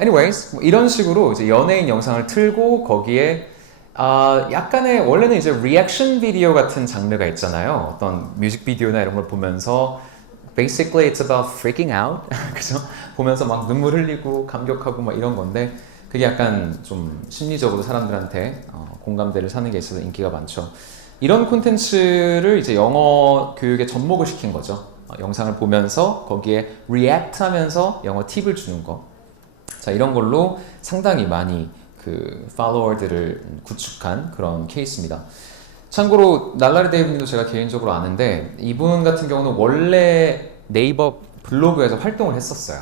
anyways, 뭐 이런 식으로 이제 연예인 영상을 틀고 거기에 약간의 원래는 이제 리액션 비디오 같은 장르가 있잖아요. 어떤 뮤직비디오나 이런 걸 보면서 basically it's about freaking out. 그죠? 보면서 막 눈물 흘리고 감격하고 막 이런 건데 그게 약간 좀 심리적으로 사람들한테 공감대를 사는 게 있어서 인기가 많죠. 이런 콘텐츠를 이제 영어 교육에 접목을 시킨 거죠. 영상을 보면서 거기에 react 하면서 영어 팁을 주는 거. 자, 이런 걸로 상당히 많이 그 팔로워들을 구축한 그런 케이스입니다. 참고로 날라리 데이브님도 제가 개인적으로 아는데 이분 같은 경우는 원래 네이버 블로그에서 활동을 했었어요.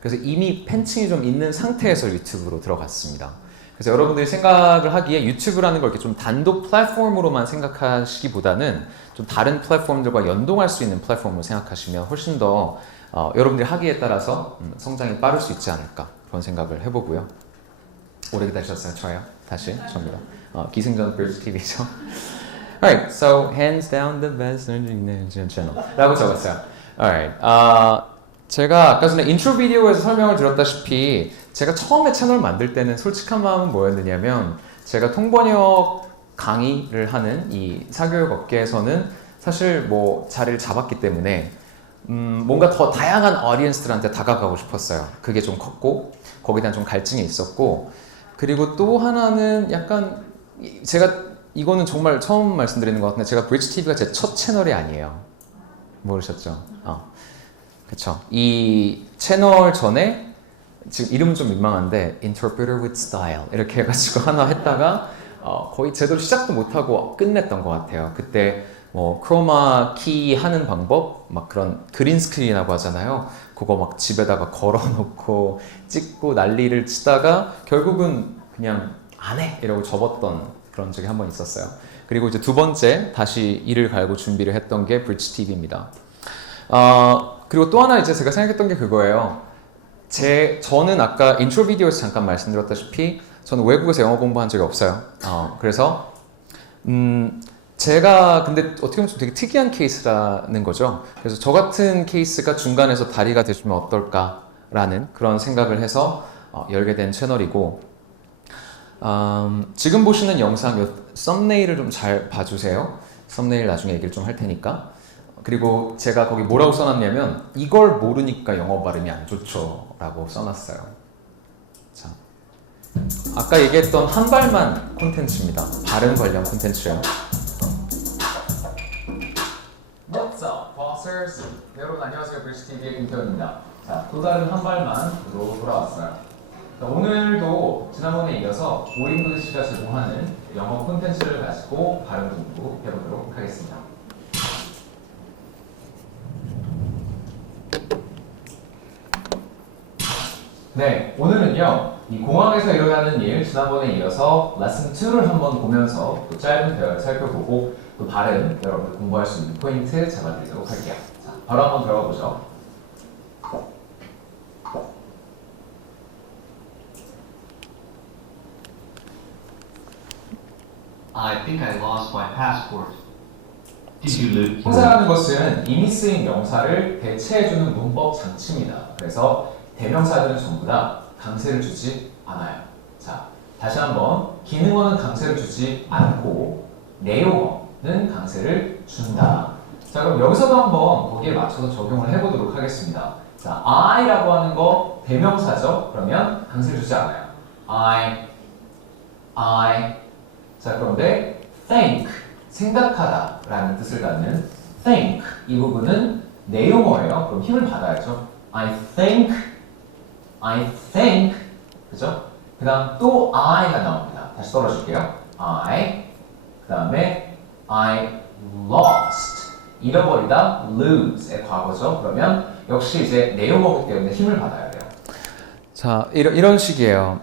그래서 이미 팬층이 좀 있는 상태에서 유튜브로 들어갔습니다. 그래서 여러분들이 생각을 하기에 유튜브라는 걸 이렇게 좀 단독 플랫폼으로만 생각하시기보다는 좀 다른 플랫폼들과 연동할 수 있는 플랫폼으로 생각하시면 훨씬 더 여러분들이 하기에 따라서 성장이 빠를 수 있지 않을까 그런 생각을 해보고요. 오래 기다리셨어요. 저요. 다시 접니다. 기승전 Bridge TV죠. Alright, so hands down the best channel 라고 적었어요. Alright, 제가 아까 전에 인트로 비디오에서 설명을 드렸다시피 제가 처음에 채널 만들 때는 솔직한 마음은 뭐였느냐면 제가 통번역 강의를 하는 이 사교육 업계에서는 사실 뭐 자리를 잡았기 때문에 뭔가 더 다양한 어디언스들한테 다가가고 싶었어요. 그게 좀 컸고 거기에 대한 좀 갈증이 있었고 그리고 또 하나는 약간 제가 이거는 정말 처음 말씀드리는 것 같은데 제가 브릿지 TV가 제 첫 채널이 아니에요. 모르셨죠? 그쵸. 이 채널 전에 지금 이름은 좀 민망한데 Interpreter with Style 이렇게 해가지고 하나 했다가 거의 제대로 시작도 못하고 끝냈던 것 같아요. 그때 뭐 크로마 키 하는 방법 막 그런 그린 스크린이라고 하잖아요. 그거 막 집에다가 걸어놓고 찍고 난리를 치다가 결국은 그냥 안 해 이러고 접었던 그런 적이 한 번 있었어요. 그리고 이제 두 번째 다시 이를 갈고 준비를 했던 게 브릿지 TV입니다. 그리고 또 하나 이제 제가 생각했던 게 그거예요. 저는 아까 인트로 비디오에서 잠깐 말씀드렸다시피 저는 외국에서 영어 공부한 적이 없어요. 그래서 제가 근데 어떻게 보면 좀 되게 특이한 케이스라는 거죠. 그래서 저 같은 케이스가 중간에서 다리가 되주면 어떨까라는 그런 생각을 해서 열게 된 채널이고 지금 보시는 영상 썸네일을 좀 잘 봐주세요. 썸네일 나중에 얘기를 좀 할 테니까 그리고 제가 거기 뭐라고 써놨냐면 이걸 모르니까 영어 발음이 안 좋죠 라고 써놨어요. 자, 아까 얘기했던 한 발만 콘텐츠입니다. 발음 관련 콘텐츠예요. What's up, bossers? 여러분 안녕하세요. 브리시TV의 김태훈입니다. 자, 또 다른 한 발만으로 돌아왔어요. 자, 오늘도 지난번에 이어서 오잉글리시가 제공하는 영어 콘텐츠를 가지고 발음 공부 해보도록 하겠습니다. 네, 오늘은요, 이 공항에서 일어나는 일 지난번에 이어서 레슨 2를 한번 보면서 또 짧은 대화를 살펴보고 또 발음 여러분들 공부할 수 있는 포인트 잡아드리도록 할게요. 자, 바로 한번 들어가 보죠. I think I lost my passport. Did you lose? 형사라는 것은 이미 쓰인 명사를 대체해주는 문법 장치입니다. 그래서 대명사들은 전부 다 강세를 주지 않아요. 자, 다시 한번 기능어는 강세를 주지 않고 내용어는 강세를 준다. 자, 그럼 여기서도 한번 거기에 맞춰서 적용을 해보도록 하겠습니다. 자, I라고 하는 거 대명사죠? 그러면 강세를 주지 않아요. I. 자, 그런데 think, 생각하다 라는 뜻을 갖는 think, 이 부분은 내용어예요. 그럼 힘을 받아야죠. I think, 그죠? 그 다음 또 I가 나옵니다. 다시 떨어질게요. I, 그 다음에 I lost, 잃어버리다, lose의 과거죠. 그러면 역시 이제 내용어기 때문에 힘을 받아야 돼요. 자, 이런 식이에요.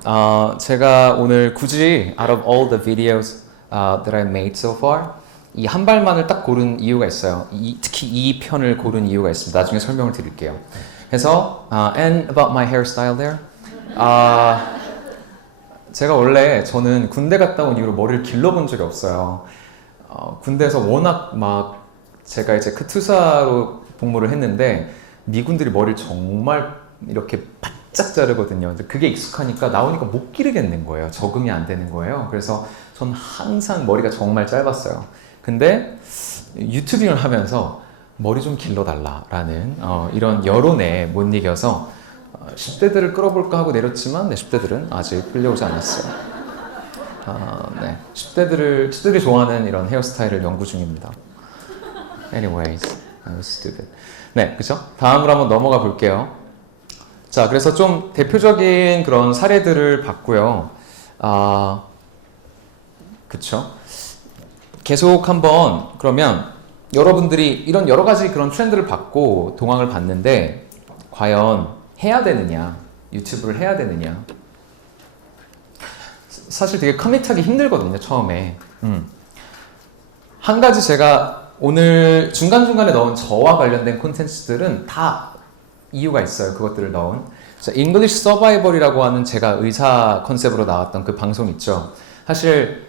제가 오늘 굳이 out of all the videos that I made so far 이 한 발만을 딱 고른 이유가 있어요. 특히 이 편을 고른 이유가 있습니다. 나중에 설명을 드릴게요. 그래서 and about my hairstyle there. 제가 원래 저는 군대 갔다 온 이후로 머리를 길러본 적이 없어요. 군대에서 워낙 막 제가 이제 크투사로 복무를 했는데 미군들이 머리를 정말 이렇게 바짝 자르거든요. 그게 익숙하니까 나오니까 못 기르겠는 거예요. 적응이 안 되는 거예요. 그래서 전 항상 머리가 정말 짧았어요. 근데 유튜빙을 하면서 머리 좀 길러달라라는 이런 여론에 못 이겨서 10대들을 끌어볼까 하고 내렸지만 10대들은 아직 끌려오지 않았어요. 네, 10대들이 좋아하는 이런 헤어스타일을 연구 중입니다. Anyways, I was stupid. 네, 그죠? 다음으로 한번 넘어가 볼게요. 자, 그래서 좀 대표적인 그런 사례들을 봤고요. 그쵸? 계속 한번 그러면 여러분들이 이런 여러 가지 그런 트렌드를 봤고 동향을 봤는데 과연 해야 되느냐, 유튜브를 해야 되느냐. 사실 되게 커밋하기 힘들거든요, 처음에. 한 가지 제가 오늘 중간중간에 넣은 저와 관련된 콘텐츠들은 다 이유가 있어요. 그것들을 넣은. English Survival이라고 하는 제가 의사 컨셉으로 나왔던 그 방송 있죠. 사실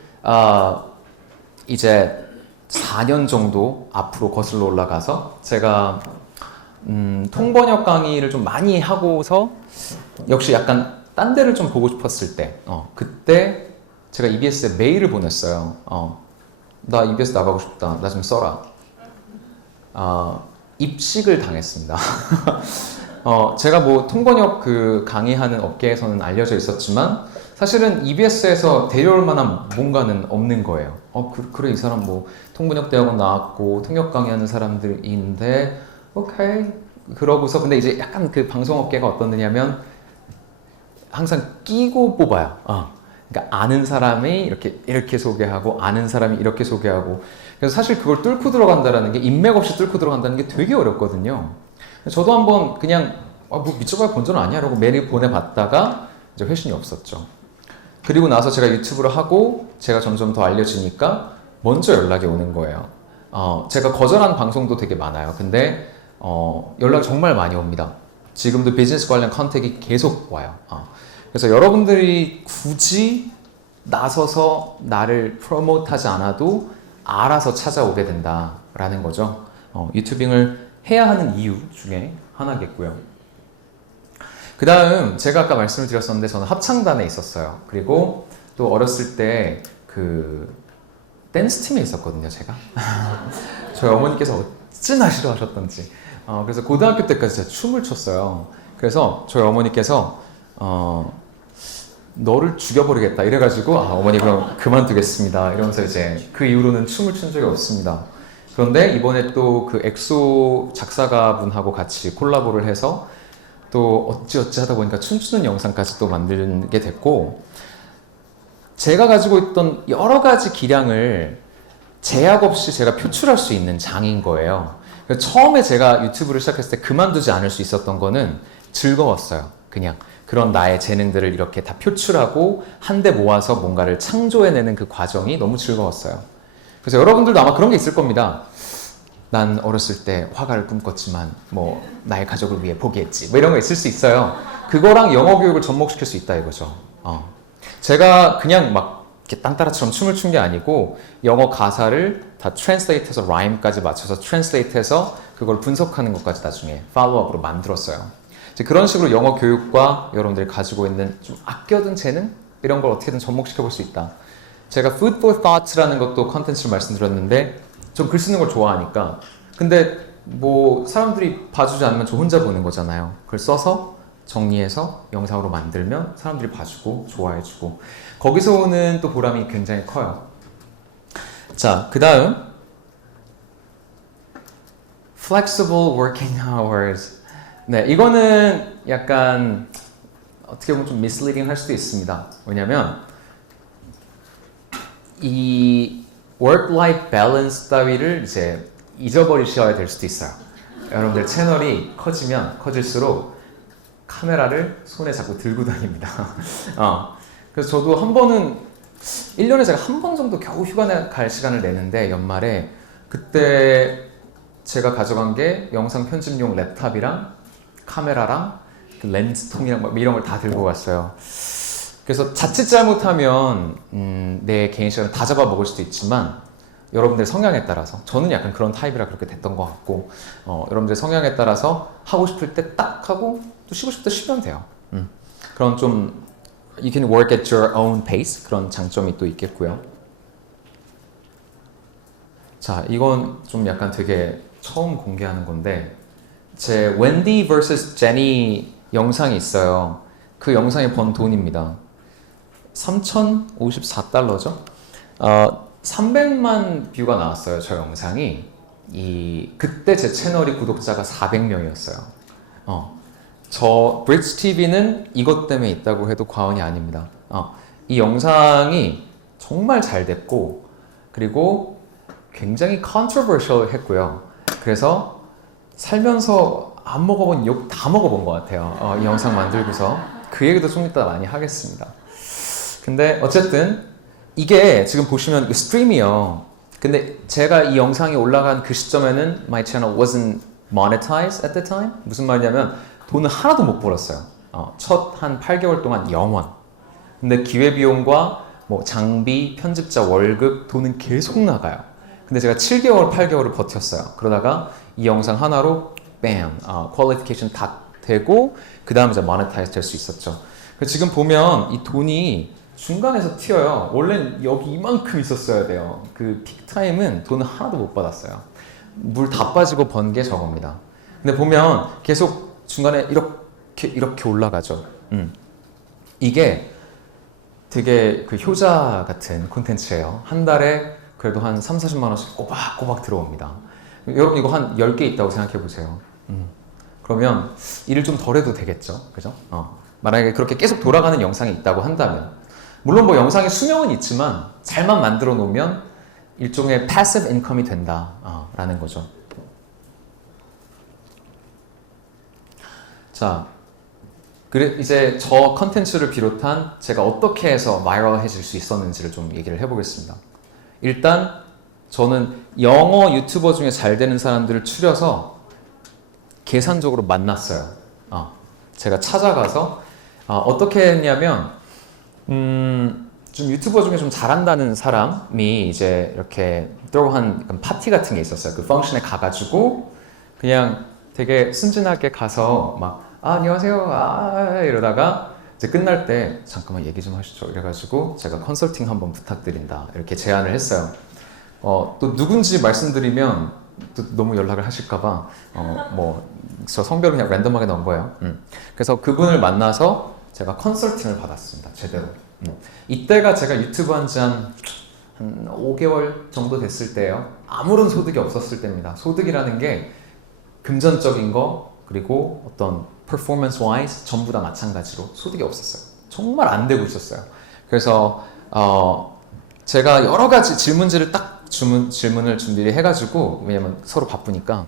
이제 4년 정도 앞으로 거슬러 올라가서 제가 통번역 강의를 좀 많이 하고서 역시 약간 딴 데를 좀 보고 싶었을 때 그때 제가 EBS에 메일을 보냈어요. 나 EBS 나가고 싶다. 나 좀 써라. 입식을 당했습니다. 제가 뭐 통번역 그 강의하는 업계에서는 알려져 있었지만 사실은 EBS에서 데려올 만한 뭔가는 없는 거예요. 그래 이 사람 뭐 통번역 대학원 나왔고 통역 강의하는 사람들인데 오케이. 그러고서 근데 이제 약간 그 방송업계가 어떻느냐면 항상 끼고 뽑아요. 그러니까 아는 사람이 이렇게 소개하고 아는 사람이 이렇게 소개하고 그래서 사실 그걸 뚫고 들어간다라는 게 인맥 없이 뚫고 들어간다는 게 되게 어렵거든요. 저도 한번 그냥 뭐 미쳐봐야 본전 아니야 라고 메일 보내봤다가 이제 회신이 없었죠. 그리고 나서 제가 유튜브를 하고 제가 점점 더 알려지니까 먼저 연락이 오는 거예요. 제가 거절한 방송도 되게 많아요. 근데 연락이 정말 많이 옵니다. 지금도 비즈니스 관련 컨택이 계속 와요. 그래서 여러분들이 굳이 나서서 나를 프로모트하지 않아도 알아서 찾아오게 된다라는 거죠. 유튜빙을 해야 하는 이유 중에 하나겠고요. 그 다음 제가 아까 말씀을 드렸었는데 저는 합창단에 있었어요. 그리고 또 어렸을 때 그 댄스 팀에 있었거든요, 제가. 저희 어머니께서 어찌나 싫어하셨던지. 그래서 고등학교 때까지 제가 춤을 췄어요. 그래서 저희 어머니께서 너를 죽여버리겠다 이래가지고 어머니 그럼 그만두겠습니다 이러면서 이제 그 이후로는 춤을 춘 적이 없습니다. 그런데 이번에 또 그 엑소 작사가분하고 같이 콜라보를 해서 또 어찌어찌 하다 보니까 춤추는 영상까지 또 만들게 됐고, 제가 가지고 있던 여러 가지 기량을 제약 없이 제가 표출할 수 있는 장인 거예요. 처음에 제가 유튜브를 시작했을 때 그만두지 않을 수 있었던 거는 즐거웠어요. 그냥 그런 나의 재능들을 이렇게 다 표출하고 한데 모아서 뭔가를 창조해내는 그 과정이 너무 즐거웠어요. 그래서 여러분들도 아마 그런 게 있을 겁니다. 난 어렸을 때 화가를 꿈꿨지만 뭐 나의 가족을 위해 포기했지 뭐 이런 거 있을 수 있어요. 그거랑 영어 교육을 접목시킬 수 있다 이거죠. 제가 그냥 막 이렇게 땅따라처럼 춤을 춘 게 아니고 영어 가사를 다 트랜스레이트해서 라임까지 맞춰서 트랜스레이트해서 그걸 분석하는 것까지 나중에 팔로우업으로 만들었어요. 이제 그런 식으로 영어 교육과 여러분들이 가지고 있는 좀 아껴둔 재능 이런 걸 어떻게든 접목시켜 볼 수 있다. 제가 Food for Thought라는 것도 컨텐츠를 말씀드렸는데 좀 글 쓰는 걸 좋아하니까, 근데 뭐 사람들이 봐주지 않으면 저 혼자 보는 거잖아요. 그걸 써서 정리해서 영상으로 만들면 사람들이 봐주고 좋아해주고 거기서 오는 또 보람이 굉장히 커요. 자, 그 다음 Flexible working hours. 네, 이거는 약간 어떻게 보면 좀 misleading 할 수도 있습니다. 왜냐면 이 work-life balance 따위를 이제 잊어버리셔야 될 수도 있어요. 여러분들 채널이 커지면 커질수록 카메라를 손에 자꾸 들고 다닙니다. 그래서 저도 한 번은 1년에 제가 한 번 정도 겨우 휴가 갈 시간을 내는데 연말에 그때 제가 가져간 게 영상 편집용 랩탑이랑 카메라랑 그 렌즈통이랑 막 이런 걸 다 들고 갔어요. 그래서 자칫 잘못하면 내 개인 시간을 다 잡아먹을 수도 있지만 여러분들 성향에 따라서, 저는 약간 그런 타입이라 그렇게 됐던 것 같고 여러분들 성향에 따라서 하고 싶을 때 딱 하고 또 쉬고 싶을 때 쉬면 돼요. 그런 좀 You can work at your own pace 그런 장점이 또 있겠고요. 자, 이건 좀 약간 되게 처음 공개하는 건데 제 웬디 vs 제니 영상이 있어요. 그 영상에 번 돈입니다. 3,054달러죠? 300만 뷰가 나왔어요, 저 영상이. 그때 제 채널이 구독자가 400명이었어요. 저 브릿지 TV는 이것 때문에 있다고 해도 과언이 아닙니다. 이 영상이 정말 잘 됐고, 그리고 굉장히 controversial 했고요. 그래서 살면서 안 먹어본 욕 다 먹어본 것 같아요. 이 영상 만들고서. 그 얘기도 좀 이따 많이 하겠습니다. 근데 어쨌든 이게 지금 보시면 스트림이요. 근데 제가 이 영상이 올라간 그 시점에는 my channel wasn't monetized at the time. 무슨 말이냐면 돈을 하나도 못 벌었어요. 첫 한 8개월 동안 0원. 근데 기회비용과 뭐 장비, 편집자 월급, 돈은 계속 나가요. 근데 제가 7개월, 8개월을 버텼어요. 그러다가 이 영상 하나로 뱀, 퀄리피케이션 다 되고 그 다음에 이제 모네타이즈 될 수 있었죠. 지금 보면 이 돈이 중간에서 튀어요. 원래는 여기 이만큼 있었어야 돼요. 그 픽타임은 돈을 하나도 못 받았어요. 물 다 빠지고 번 게 저겁니다. 근데 보면 계속 중간에 이렇게 올라가죠. 이게 되게 그 효자 같은 콘텐츠예요. 한 달에 그래도 한 30-40만 원씩 꼬박꼬박 들어옵니다. 여러분 이거 한 10개 있다고 생각해 보세요. 그러면 일을 좀 덜 해도 되겠죠. 그죠? 만약에 그렇게 계속 돌아가는 영상이 있다고 한다면, 물론 뭐 영상의 수명은 있지만 잘만 만들어 놓으면 일종의 passive income이 된다 라는 거죠. 자, 이제 저 컨텐츠를 비롯한 제가 어떻게 해서 바이럴해질 수 있었는지를 좀 얘기를 해보겠습니다. 일단 저는 영어 유튜버 중에 잘 되는 사람들을 추려서 계산적으로 만났어요. 제가 찾아가서 어떻게 했냐면 좀 유튜버 중에 좀 잘한다는 사람이 이제 이렇게 한 파티 같은 게 있었어요. 그 펑션에 가가지고 그냥 되게 순진하게 가서 막 안녕하세요 이러다가 이제 끝날 때 잠깐만 얘기 좀 하시죠 이래가지고 제가 컨설팅 한번 부탁드린다 이렇게 제안을 했어요. 또 누군지 말씀드리면 또 너무 연락을 하실까봐 저 성별을 그냥 랜덤하게 넣은 거예요. 그래서 그분을 만나서 제가 컨설팅을 받았습니다. 제대로. 이때가 제가 유튜브 한 지 한 5개월 정도 됐을 때예요. 아무런 소득이 없었을 때입니다. 소득이라는 게 금전적인 거 그리고 어떤 performance wise 전부 다 마찬가지로 소득이 없었어요. 정말 안 되고 있었어요. 그래서 제가 여러 가지 질문지를 질문을 준비를 해가지고, 왜냐면 서로 바쁘니까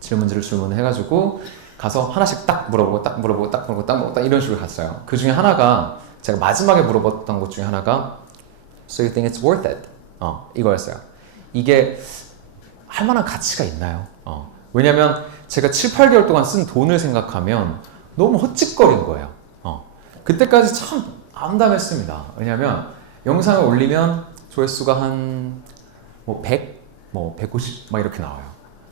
질문지를 질문해가지고 가서 하나씩 딱 물어보고 딱 물어보고 딱 물어보고 딱 물어보고 딱 이런 식으로 갔어요. 그 중에 하나가 제가 마지막에 물어봤던 것 중에 하나가 So you think it's worth it? 이거였어요. 이게 할 만한 가치가 있나요? 왜냐면 제가 7, 8개월 동안 쓴 돈을 생각하면 너무 헛짓거린 거예요. 그때까지 참 암담했습니다. 왜냐면 영상을 올리면 조회수가 한 100, 150 막 이렇게 나와요.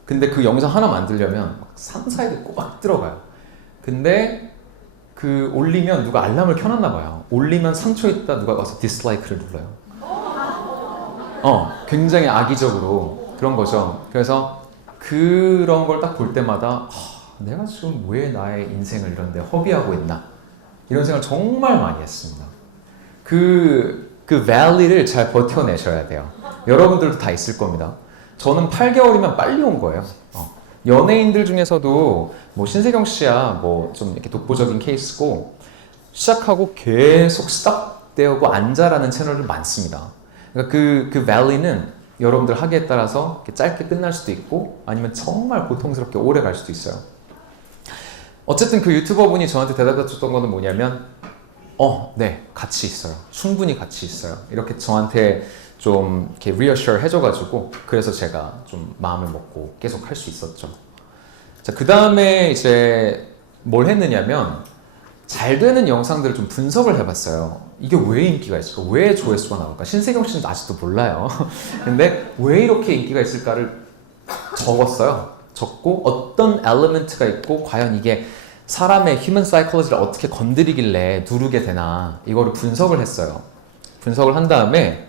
근데 그 영상 하나 만들려면 3, 4일이 꼬박 들어가요. 근데 그 올리면 누가 알람을 켜놨나 봐요. 올리면 3초 있다 누가 와서 디스라이크를 눌러요. 굉장히 악의적으로 그런 거죠. 그래서 그런 걸 딱 볼 때마다 내가 지금 왜 나의 인생을 이런데 허비하고 있나 이런 생각을 정말 많이 했습니다. 그 밸리를 잘 버텨내셔야 돼요. 여러분들도 다 있을 겁니다. 저는 8개월이면 빨리 온 거예요. 연예인들 중에서도 신세경 씨야 좀 이렇게 독보적인 케이스고 시작하고 계속 스탑되고 안 자라는 채널들 많습니다. 그러니까 그 밸리는 여러분들 하기에 따라서 짧게 끝날 수도 있고 아니면 정말 고통스럽게 오래 갈 수도 있어요. 어쨌든 그 유튜버 분이 저한테 대답해 줬던 거는 뭐냐면 네, 가치 있어요. 충분히 가치 있어요. 이렇게 저한테 좀 이렇게 reassure 해줘가지고 그래서 제가 좀 마음을 먹고 계속 할 수 있었죠. 자, 그 다음에 이제 뭘 했느냐면 잘 되는 영상들을 좀 분석을 해봤어요. 이게 왜 인기가 있을까? 왜 조회수가 나올까? 신세경 씨는 아직도 몰라요. 근데 왜 이렇게 인기가 있을까를 적었어요. 적고 어떤 엘리먼트가 있고 과연 이게 사람의 휴먼 사이콜로지를 어떻게 건드리길래 누르게 되나 이거를 분석을 했어요. 분석을 한 다음에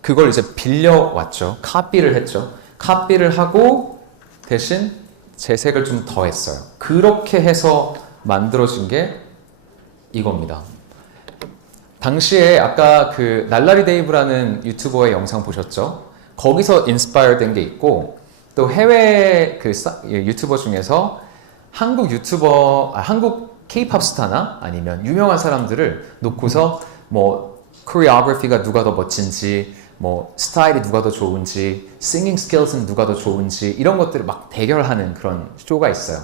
그걸 이제 빌려왔죠. 카피를 했죠. 카피를 하고 대신 재색을 좀 더했어요. 그렇게 해서 만들어진 게 이겁니다. 당시에 아까 그 날라리 데이브라는 유튜버의 영상 보셨죠? 거기서 인스파이어 된 게 있고 또 해외 그 유튜버 중에서 한국 K-pop 스타나 아니면 유명한 사람들을 놓고서 코리오그래피가 누가 더 멋진지 스타일이 누가 더 좋은지 싱잉 스킬스는 누가 더 좋은지 이런 것들을 막 대결하는 그런 쇼가 있어요.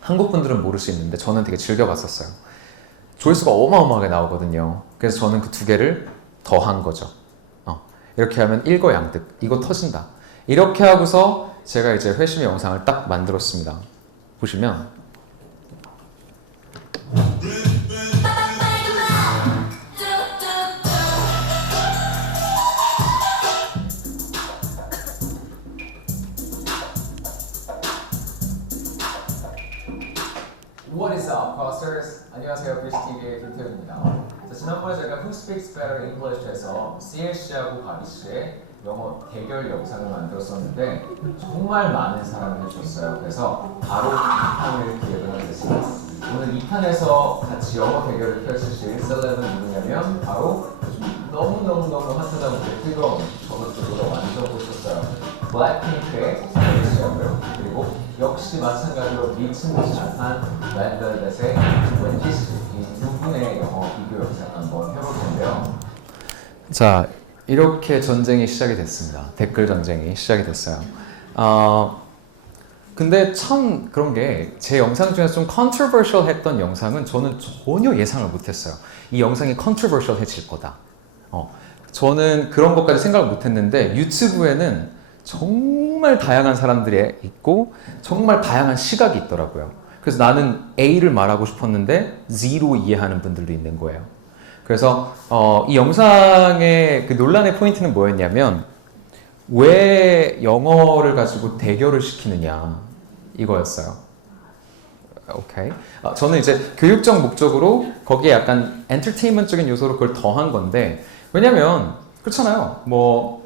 한국 분들은 모를 수 있는데 저는 되게 즐겨봤었어요. 조회수가 어마어마하게 나오거든요. 그래서 저는 그 두 개를 더한 거죠. 이렇게 하면 일거양득. 이거 터진다. 이렇게 하고서 제가 이제 회심의 영상을 딱 만들었습니다. 보시면 What is up, Costers? 안녕하세요, BCTV의 김태훈입니다. 자, 지난번에 제가 Who Speaks Better English에서 CLC하고 바비씨의 영어 대결 영상을 만들었었는데 정말 많은 사랑을 해주셨어요. 그래서 바로 2탄을 기획을 하게 됐습니다. 오늘 2탄에서 같이 영어 대결을 펼치실 셀럽은 누구냐면 바로 요즘 너무너무 핫하다고 뜨거운 저것들보다 완전 보셨어요. 블랙핑크의 CLC하고요. 그리고 역시 마찬가지로 미친 듯이 핫한 레드벨벳의 웬디 씨, 이 두 분의 영어 비교 영상 한번 해볼 텐데요. 자, 이렇게 전쟁이 시작이 됐습니다. 댓글 전쟁이 시작이 됐어요. 근데 참 그런 게 제 영상 중에서 좀 controversial 했던 영상은 저는 전혀 예상을 못했어요. 이 영상이 controversial 해질 거다. 저는 그런 것까지 생각을 못했는데 유튜브에는 정말 다양한 사람들이 있고 정말 다양한 시각이 있더라고요. 그래서 나는 A를 말하고 싶었는데 Z로 이해하는 분들도 있는 거예요. 그래서 이 영상의 그 논란의 포인트는 뭐였냐면 왜 영어를 가지고 대결을 시키느냐 이거였어요. 오케이. 저는 이제 교육적 목적으로 거기에 약간 엔터테인먼트적인 요소로 그걸 더한 건데 왜냐면 그렇잖아요.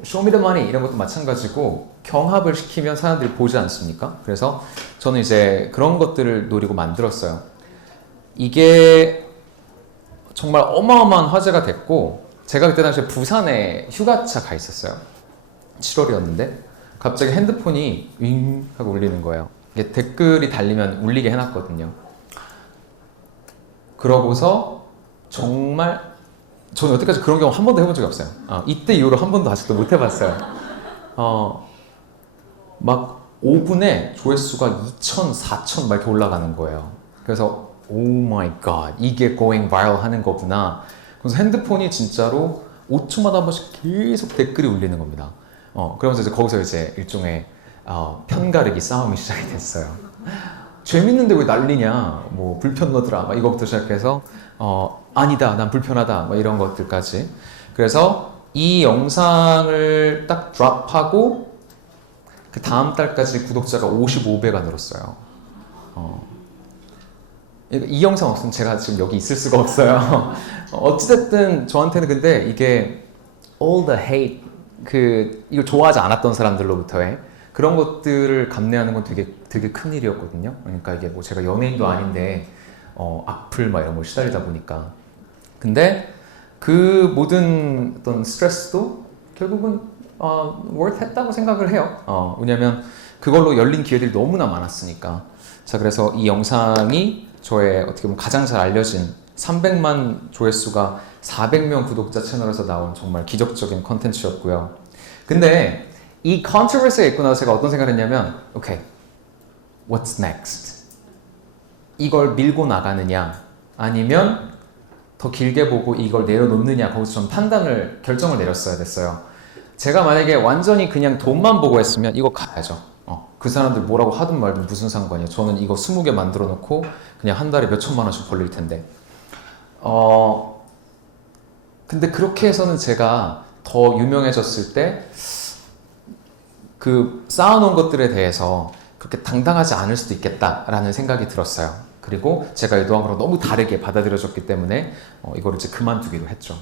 쇼미더머니 이런 것도 마찬가지고 경합을 시키면 사람들이 보지 않습니까? 그래서 저는 이제 그런 것들을 노리고 만들었어요. 이게 정말 어마어마한 화제가 됐고, 제가 그때 당시에 부산에 휴가차 가 있었어요. 7월이었는데 갑자기 핸드폰이 윙 하고 울리는 거예요. 이게 댓글이 달리면 울리게 해놨거든요. 그러고서 정말 저는 여태까지 그런 경우 한 번도 해본 적이 없어요. 이때 이후로 한 번도 아직도 못 해봤어요. 막 5분에 조회수가 2,000, 4,000 막 이렇게 올라가는 거예요. 그래서 오 마이 갓, 이게 going viral 하는 거구나. 그래서 핸드폰이 진짜로 5초마다 한 번씩 계속 댓글이 울리는 겁니다. 그러면서 이제 거기서 이제 일종의 편가르기 싸움이 시작이 됐어요. 재밌는데 왜 난리냐, 뭐 불편러더라, 막 이거부터 시작해서 아니다, 난 불편하다, 뭐 이런 것들까지. 그래서 이 영상을 딱 드랍하고 그 다음 달까지 구독자가 55배가 늘었어요. 이 영상 없으면 제가 지금 여기 있을 수가 없어요. 어찌됐든 저한테는 근데 이게 all the hate, 이걸 좋아하지 않았던 사람들로부터의 그런 것들을 감내하는 건 되게 큰 일이었거든요. 그러니까 이게 뭐 제가 연예인도 아닌데 악플 막 이런 걸 시달리다 보니까. 근데 그 모든 어떤 스트레스도 결국은 worth 했다고 생각을 해요. 왜냐면 그걸로 열린 기회들이 너무나 많았으니까. 자, 그래서 이 영상이 저의 어떻게 보면 가장 잘 알려진 300만 조회수가 400명 구독자 채널에서 나온 정말 기적적인 컨텐츠였고요. 근데 이 컨트로버시가 있고 나서 제가 어떤 생각을 했냐면, 오케이, what's next? 이걸 밀고 나가느냐, 아니면 더 길게 보고 이걸 내려놓느냐, 거기서 좀 결정을 내렸어야 됐어요. 제가 만약에 완전히 그냥 돈만 보고 했으면 이거 가야죠. 그 사람들 뭐라고 하든 말든 무슨 상관이에요. 저는 이거 20개 만들어 놓고 그냥 한 달에 몇 천만 원씩 벌릴 텐데. 근데 그렇게 해서는 제가 더 유명해졌을 때 그 쌓아놓은 것들에 대해서 그렇게 당당하지 않을 수도 있겠다라는 생각이 들었어요. 그리고 제가 의도한 거랑 너무 다르게 받아들여졌기 때문에 이거를 이제 그만두기로 했죠.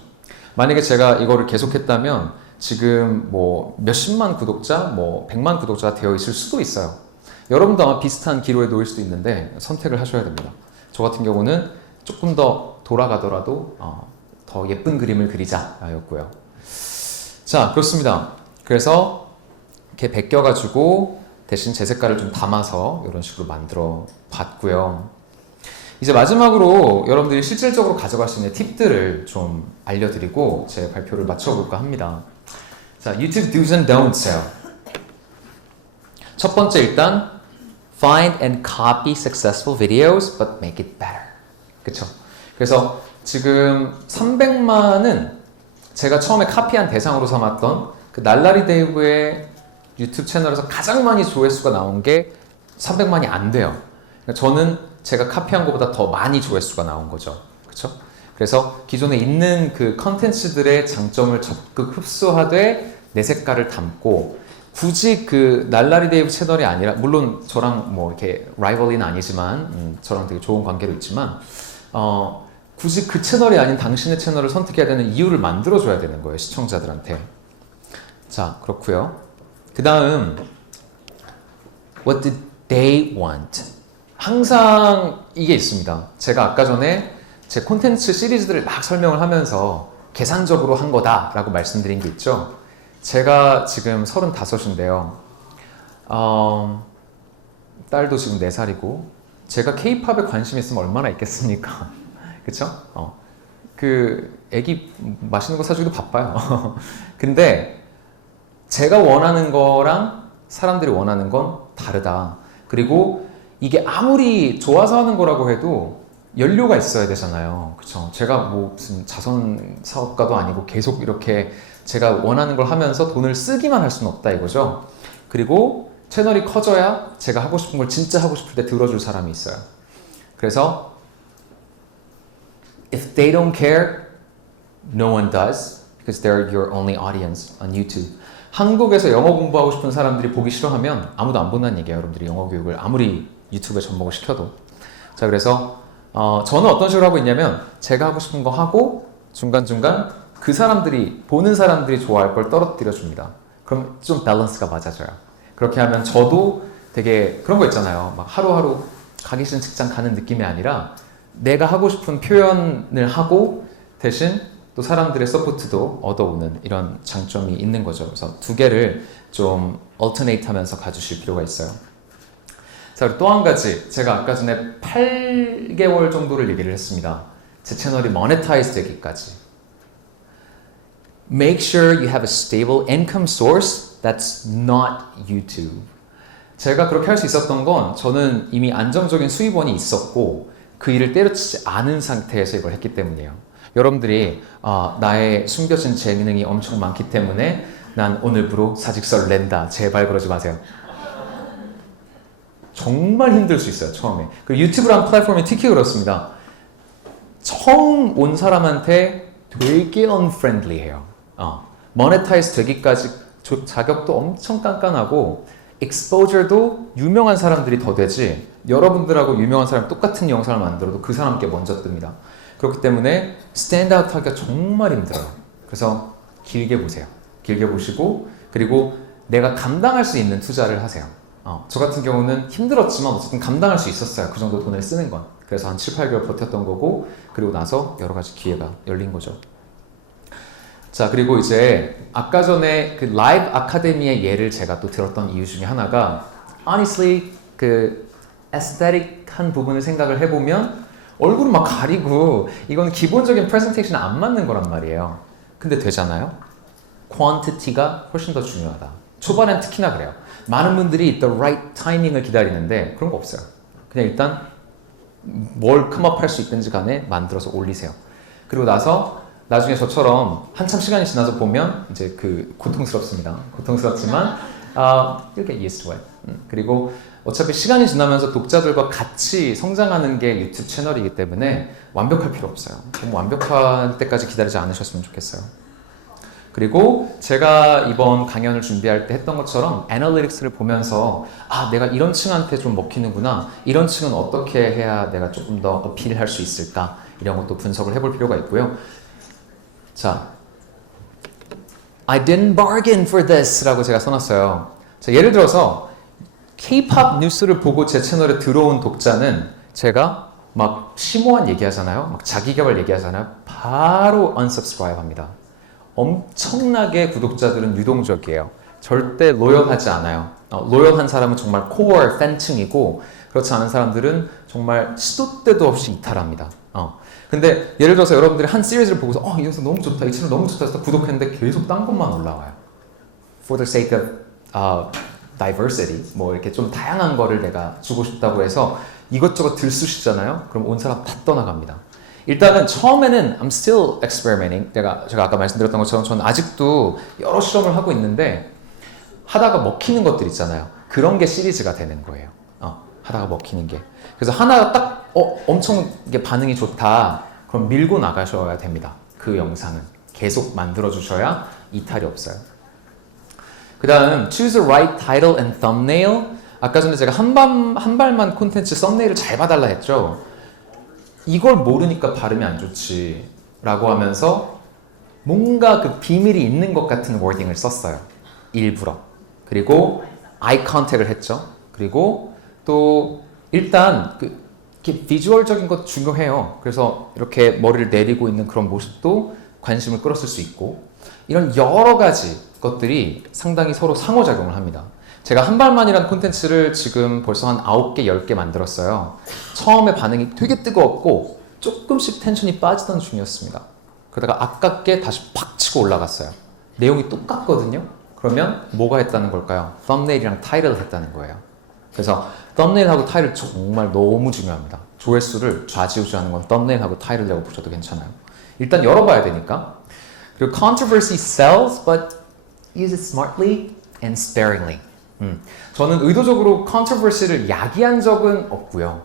만약에 제가 이거를 계속했다면 지금 뭐 몇십만 구독자, 뭐 100만 구독자가 되어 있을 수도 있어요. 여러분도 아마 비슷한 기로에 놓일 수도 있는데 선택을 하셔야 됩니다. 저 같은 경우는 조금 더 돌아가더라도 더 예쁜 그림을 그리자 였고요. 자, 그렇습니다. 그래서 이렇게 베껴가지고 대신 제 색깔을 좀 담아서 이런 식으로 만들어 봤고요. 이제 마지막으로 여러분들이 실질적으로 가져갈 수 있는 팁들을 좀 알려드리고 제 발표를 마쳐볼까 합니다. 자, YouTube do's and don'ts요. 첫 번째, 일단 find and copy successful videos but make it better. 그쵸? 그래서 지금 300만은 제가 처음에 카피한 대상으로 삼았던 그 날라리 데이브의 유튜브 채널에서 가장 많이 조회수가 나온 게 300만이 안 돼요. 그러니까 저는 제가 카피한 것보다 더 많이 조회수가 나온 거죠. 그쵸? 그래서 기존에 있는 그 컨텐츠들의 장점을 적극 흡수하되 내 색깔을 담고, 굳이 그 날라리 데이브 채널이 아니라, 물론 저랑 뭐 이렇게 라이벌리는 아니지만 저랑 되게 좋은 관계로 있지만 굳이 그 채널이 아닌 당신의 채널을 선택해야 되는 이유를 만들어줘야 되는 거예요, 시청자들한테. 자, 그렇고요. 그 다음 What did they want? 항상 이게 있습니다. 제가 아까 전에 제 콘텐츠 시리즈들을 막 설명을 하면서 계산적으로 한 거다라고 말씀드린 게 있죠. 제가 지금 35인데요. 딸도 지금 4살이고 제가 K-팝에 관심 있으면 얼마나 있겠습니까? 그쵸? 애기 맛있는 거 사주기도 바빠요. 근데 제가 원하는 거랑 사람들이 원하는 건 다르다. 그리고 이게 아무리 좋아서 하는 거라고 해도 연료가 있어야 되잖아요. 그쵸? 제가 뭐 무슨 자선 사업가도 아니고 계속 이렇게 제가 원하는 걸 하면서 돈을 쓰기만 할 수는 없다 이거죠. 그리고 채널이 커져야 제가 하고 싶은 걸 진짜 하고 싶을 때 들어줄 사람이 있어요. 그래서 if they don't care, no one does, because they're your only audience on YouTube. 한국에서 영어 공부하고 싶은 사람들이 보기 싫어하면 아무도 안 본다는 얘기예요. 여러분들이 영어 교육을 아무리 유튜브에 접목을 시켜도. 자, 그래서 저는 어떤 식으로 하고 있냐면 제가 하고 싶은 거 하고 중간중간 그 사람들이, 보는 사람들이 좋아할 걸 떨어뜨려 줍니다. 그럼 좀 밸런스가 맞아져요. 그렇게 하면 저도 되게 그런 거 있잖아요. 막 하루하루 가기 싫은 직장 가는 느낌이 아니라 내가 하고 싶은 표현을 하고 대신 또 사람들의 서포트도 얻어오는 이런 장점이 있는 거죠. 그래서 두 개를 좀 alternate 하면서 가주실 필요가 있어요. 자, 그리고 또 한 가지. 제가 아까 전에 8개월 정도를 얘기를 했습니다. 제 채널이 monetize 되기까지. Make sure you have a stable income source that's not YouTube. 제가 그렇게 할 수 있었던 건 저는 이미 안정적인 수입원이 있었고 그 일을 때려치지 않은 상태에서 이걸 했기 때문이에요. 여러분들이 나의 숨겨진 재능이 엄청 많기 때문에 난 오늘부로 사직서를 낸다. 제발 그러지 마세요. 정말 힘들 수 있어요, 처음에. 그리고 유튜브라는 플랫폼이 특히 그렇습니다. 처음 온 사람한테 되게 unfriendly해요. 모네타이즈 되기까지 자격도 엄청 깐깐하고 exposure도 유명한 사람들이 더 되지 여러분들하고 유명한 사람 똑같은 영상을 만들어도 그 사람께 먼저 뜹니다. 그렇기 때문에 스탠드아웃 하기가 정말 힘들어요. 그래서 길게 보세요. 길게 보시고 그리고 내가 감당할 수 있는 투자를 하세요. 저 같은 경우는 힘들었지만 어쨌든 감당할 수 있었어요. 그 정도 돈을 쓰는 건. 그래서 한 7, 8개월 버텼던 거고 그리고 나서 여러 가지 기회가 열린 거죠. 자, 그리고 이제 아까 전에 그 라이브 아카데미의 예를 제가 또 들었던 이유 중에 하나가 honestly 그 에스테틱한 부분을 생각을 해보면 얼굴을 막 가리고 이건 기본적인 프레젠테이션에 안 맞는 거란 말이에요. 근데 되잖아요? 퀄리티가 훨씬 더 중요하다. 초반엔 특히나 그래요. 많은 분들이 the right timing을 기다리는데 그런 거 없어요. 그냥 일단 뭘 컴업할 수 있든지 간에 만들어서 올리세요. 그리고 나중에 저처럼 한참 시간이 지나서 보면 이제 그 고통스럽습니다. 고통스럽지만 you'll get used to it. 그리고 어차피 시간이 지나면서 독자들과 같이 성장하는 게 유튜브 채널이기 때문에 완벽할 필요 없어요. 너무 완벽할 때까지 기다리지 않으셨으면 좋겠어요. 그리고 제가 이번 강연을 준비할 때 했던 것처럼 애널리틱스를 보면서 내가 이런 층한테 좀 먹히는구나. 이런 층은 어떻게 해야 내가 조금 더 어필할 수 있을까? 이런 것도 분석을 해볼 필요가 있고요. 자, I didn't bargain for this 라고 제가 써놨어요. 자, 예를 들어서 K-pop 뉴스를 보고 제 채널에 들어온 독자는 제가 막 심오한 얘기하잖아요. 막 자기개발 얘기하잖아요. 바로 unsubscribe 합니다. 엄청나게 구독자들은 유동적이에요. 절대 로열하지 않아요. 로열한 사람은 정말 코어 팬층이고 그렇지 않은 사람들은 정말 시도 때도 없이 이탈합니다. 근데 예를 들어서 여러분들이 한 시리즈를 보고서 이 영상 너무 좋다, 이 채널 너무 좋다 해서 구독했는데 계속 딴 것만 올라와요. For the sake of diversity, 뭐 이렇게 좀 다양한 거를 내가 주고 싶다고 해서 이것저것 들쑤시잖아요. 그럼 온 사람 다 떠나갑니다. 일단은 처음에는 I'm still experimenting. 제가 아까 말씀드렸던 것처럼 저는 아직도 여러 실험을 하고 있는데 하다가 먹히는 것들 있잖아요. 그런 게 시리즈가 되는 거예요. 하다가 먹히는 게. 그래서 하나가 딱 엄청 이게 반응이 좋다. 그럼 밀고 나가셔야 됩니다. 그 영상은 계속 만들어 주셔야 이탈이 없어요. 그 다음 choose the right title and thumbnail. 아까 전에 제가 한 발만 콘텐츠 썸네일을 잘 봐달라 했죠. 이걸 모르니까 발음이 안 좋지 라고 하면서 뭔가 그 비밀이 있는 것 같은 워딩을 썼어요. 일부러. 그리고 아이 컨택을 했죠. 그리고 또 일단 이렇게 비주얼적인 것도 중요해요. 그래서 이렇게 머리를 내리고 있는 그런 모습도 관심을 끌었을 수 있고 이런 여러 가지 것들이 상당히 서로 상호작용을 합니다. 제가 한 발만이라는 콘텐츠를 지금 벌써 한 9개, 10개 만들었어요. 처음에 반응이 되게 뜨거웠고 조금씩 텐션이 빠지던 중이었습니다. 그러다가 아깝게 다시 팍 치고 올라갔어요. 내용이 똑같거든요. 그러면 뭐가 했다는 걸까요? 썸네일이랑 타이틀을 했다는 거예요. 그래서 썸네일하고 타이틀 정말 너무 중요합니다. 조회수를 좌지우지하는 건 썸네일하고 타이틀이라고 보셔도 괜찮아요. 일단 열어봐야 되니까. 그리고 controversy sells, but use it smartly and sparingly. 저는 의도적으로 컨트로버시를 야기한 적은 없고요.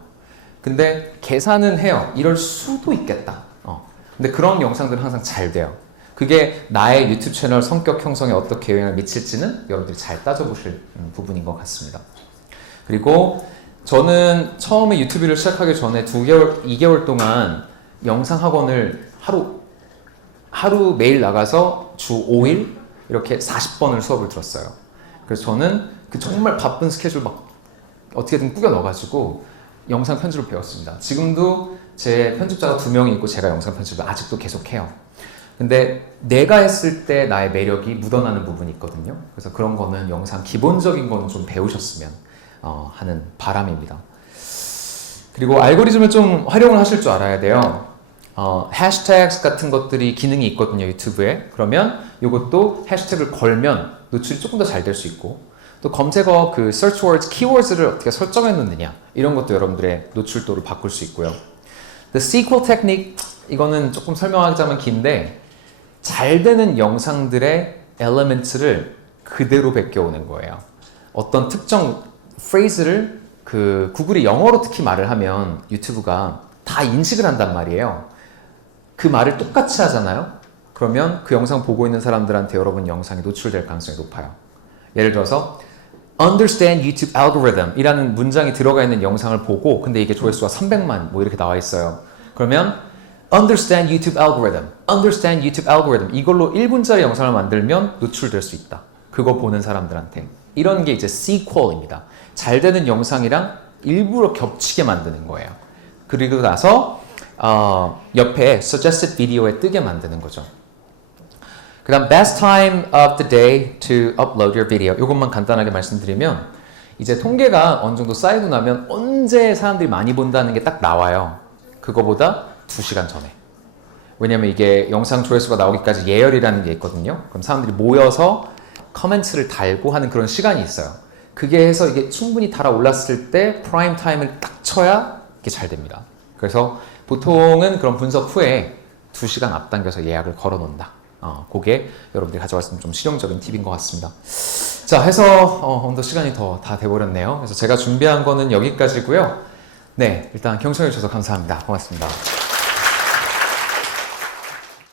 근데 계산은 해요. 이럴 수도 있겠다. 근데 그런 영상들은 항상 잘 돼요. 그게 나의 유튜브 채널 성격 형성에 어떻게 영향을 미칠지는 여러분들이 잘 따져보실 부분인 것 같습니다. 그리고 저는 처음에 유튜브를 시작하기 전에 2개월 동안 영상 학원을 하루 매일 나가서 주 5일 이렇게 40번을 수업을 들었어요. 그래서 저는 그 정말 바쁜 스케줄 막 어떻게든 꾸겨 넣어가지고 영상 편집을 배웠습니다. 지금도 제 편집자가 2명이 있고 제가 영상 편집을 아직도 계속해요. 근데 내가 했을 때 나의 매력이 묻어나는 부분이 있거든요. 그래서 그런 거는 영상 기본적인 거는 좀 배우셨으면 하는 바람입니다. 그리고 알고리즘을 좀 활용을 하실 줄 알아야 돼요. 해시태그 같은 것들이 기능이 있거든요, 유튜브에. 그러면 이것도 해시태그를 걸면 노출이 조금 더 잘 될 수 있고, 또 검색어 그 search words, keywords를 어떻게 설정해 놓느냐, 이런 것도 여러분들의 노출도를 바꿀 수 있고요. The sequel technique, 이거는 조금 설명하자면 긴데, 잘 되는 영상들의 elements를 그대로 베껴오는 거예요. 어떤 특정 phrase를 그 구글이 영어로 특히 말을 하면 유튜브가 다 인식을 한단 말이에요. 그 말을 똑같이 하잖아요. 그러면 그 영상 보고 있는 사람들한테 여러분 영상이 노출될 가능성이 높아요. 예를 들어서 Understand YouTube algorithm 이라는 문장이 들어가 있는 영상을 보고 근데 이게 조회수가 300만 뭐 이렇게 나와 있어요. 그러면 Understand YouTube algorithm, Understand YouTube algorithm 이걸로 1분짜리 영상을 만들면 노출될 수 있다. 그거 보는 사람들한테. 이런 게 이제 sequel입니다. 잘 되는 영상이랑 일부러 겹치게 만드는 거예요. 그리고 나서 옆에 suggested video에 뜨게 만드는 거죠. 그 다음 best time of the day to upload your video 이것만 간단하게 말씀드리면 이제 통계가 어느 정도 쌓이고 나면 언제 사람들이 많이 본다는 게 딱 나와요. 그거보다 2시간 전에. 왜냐면 이게 영상 조회수가 나오기까지 예열이라는 게 있거든요. 그럼 사람들이 모여서 커멘트를 달고 하는 그런 시간이 있어요. 그게 해서 이게 충분히 달아올랐을 때 프라임 타임을 딱 쳐야 이게 잘 됩니다. 그래서 보통은 그런 분석 후에 2시간 앞당겨서 예약을 걸어 놓는다. 그게 여러분들이 가져왔으면 좀 실용적인 팁인 것 같습니다. 자, 해서 어느덧 시간이 더 다 돼버렸네요. 그래서 제가 준비한 거는 여기까지고요. 네, 일단 경청해 주셔서 감사합니다. 고맙습니다.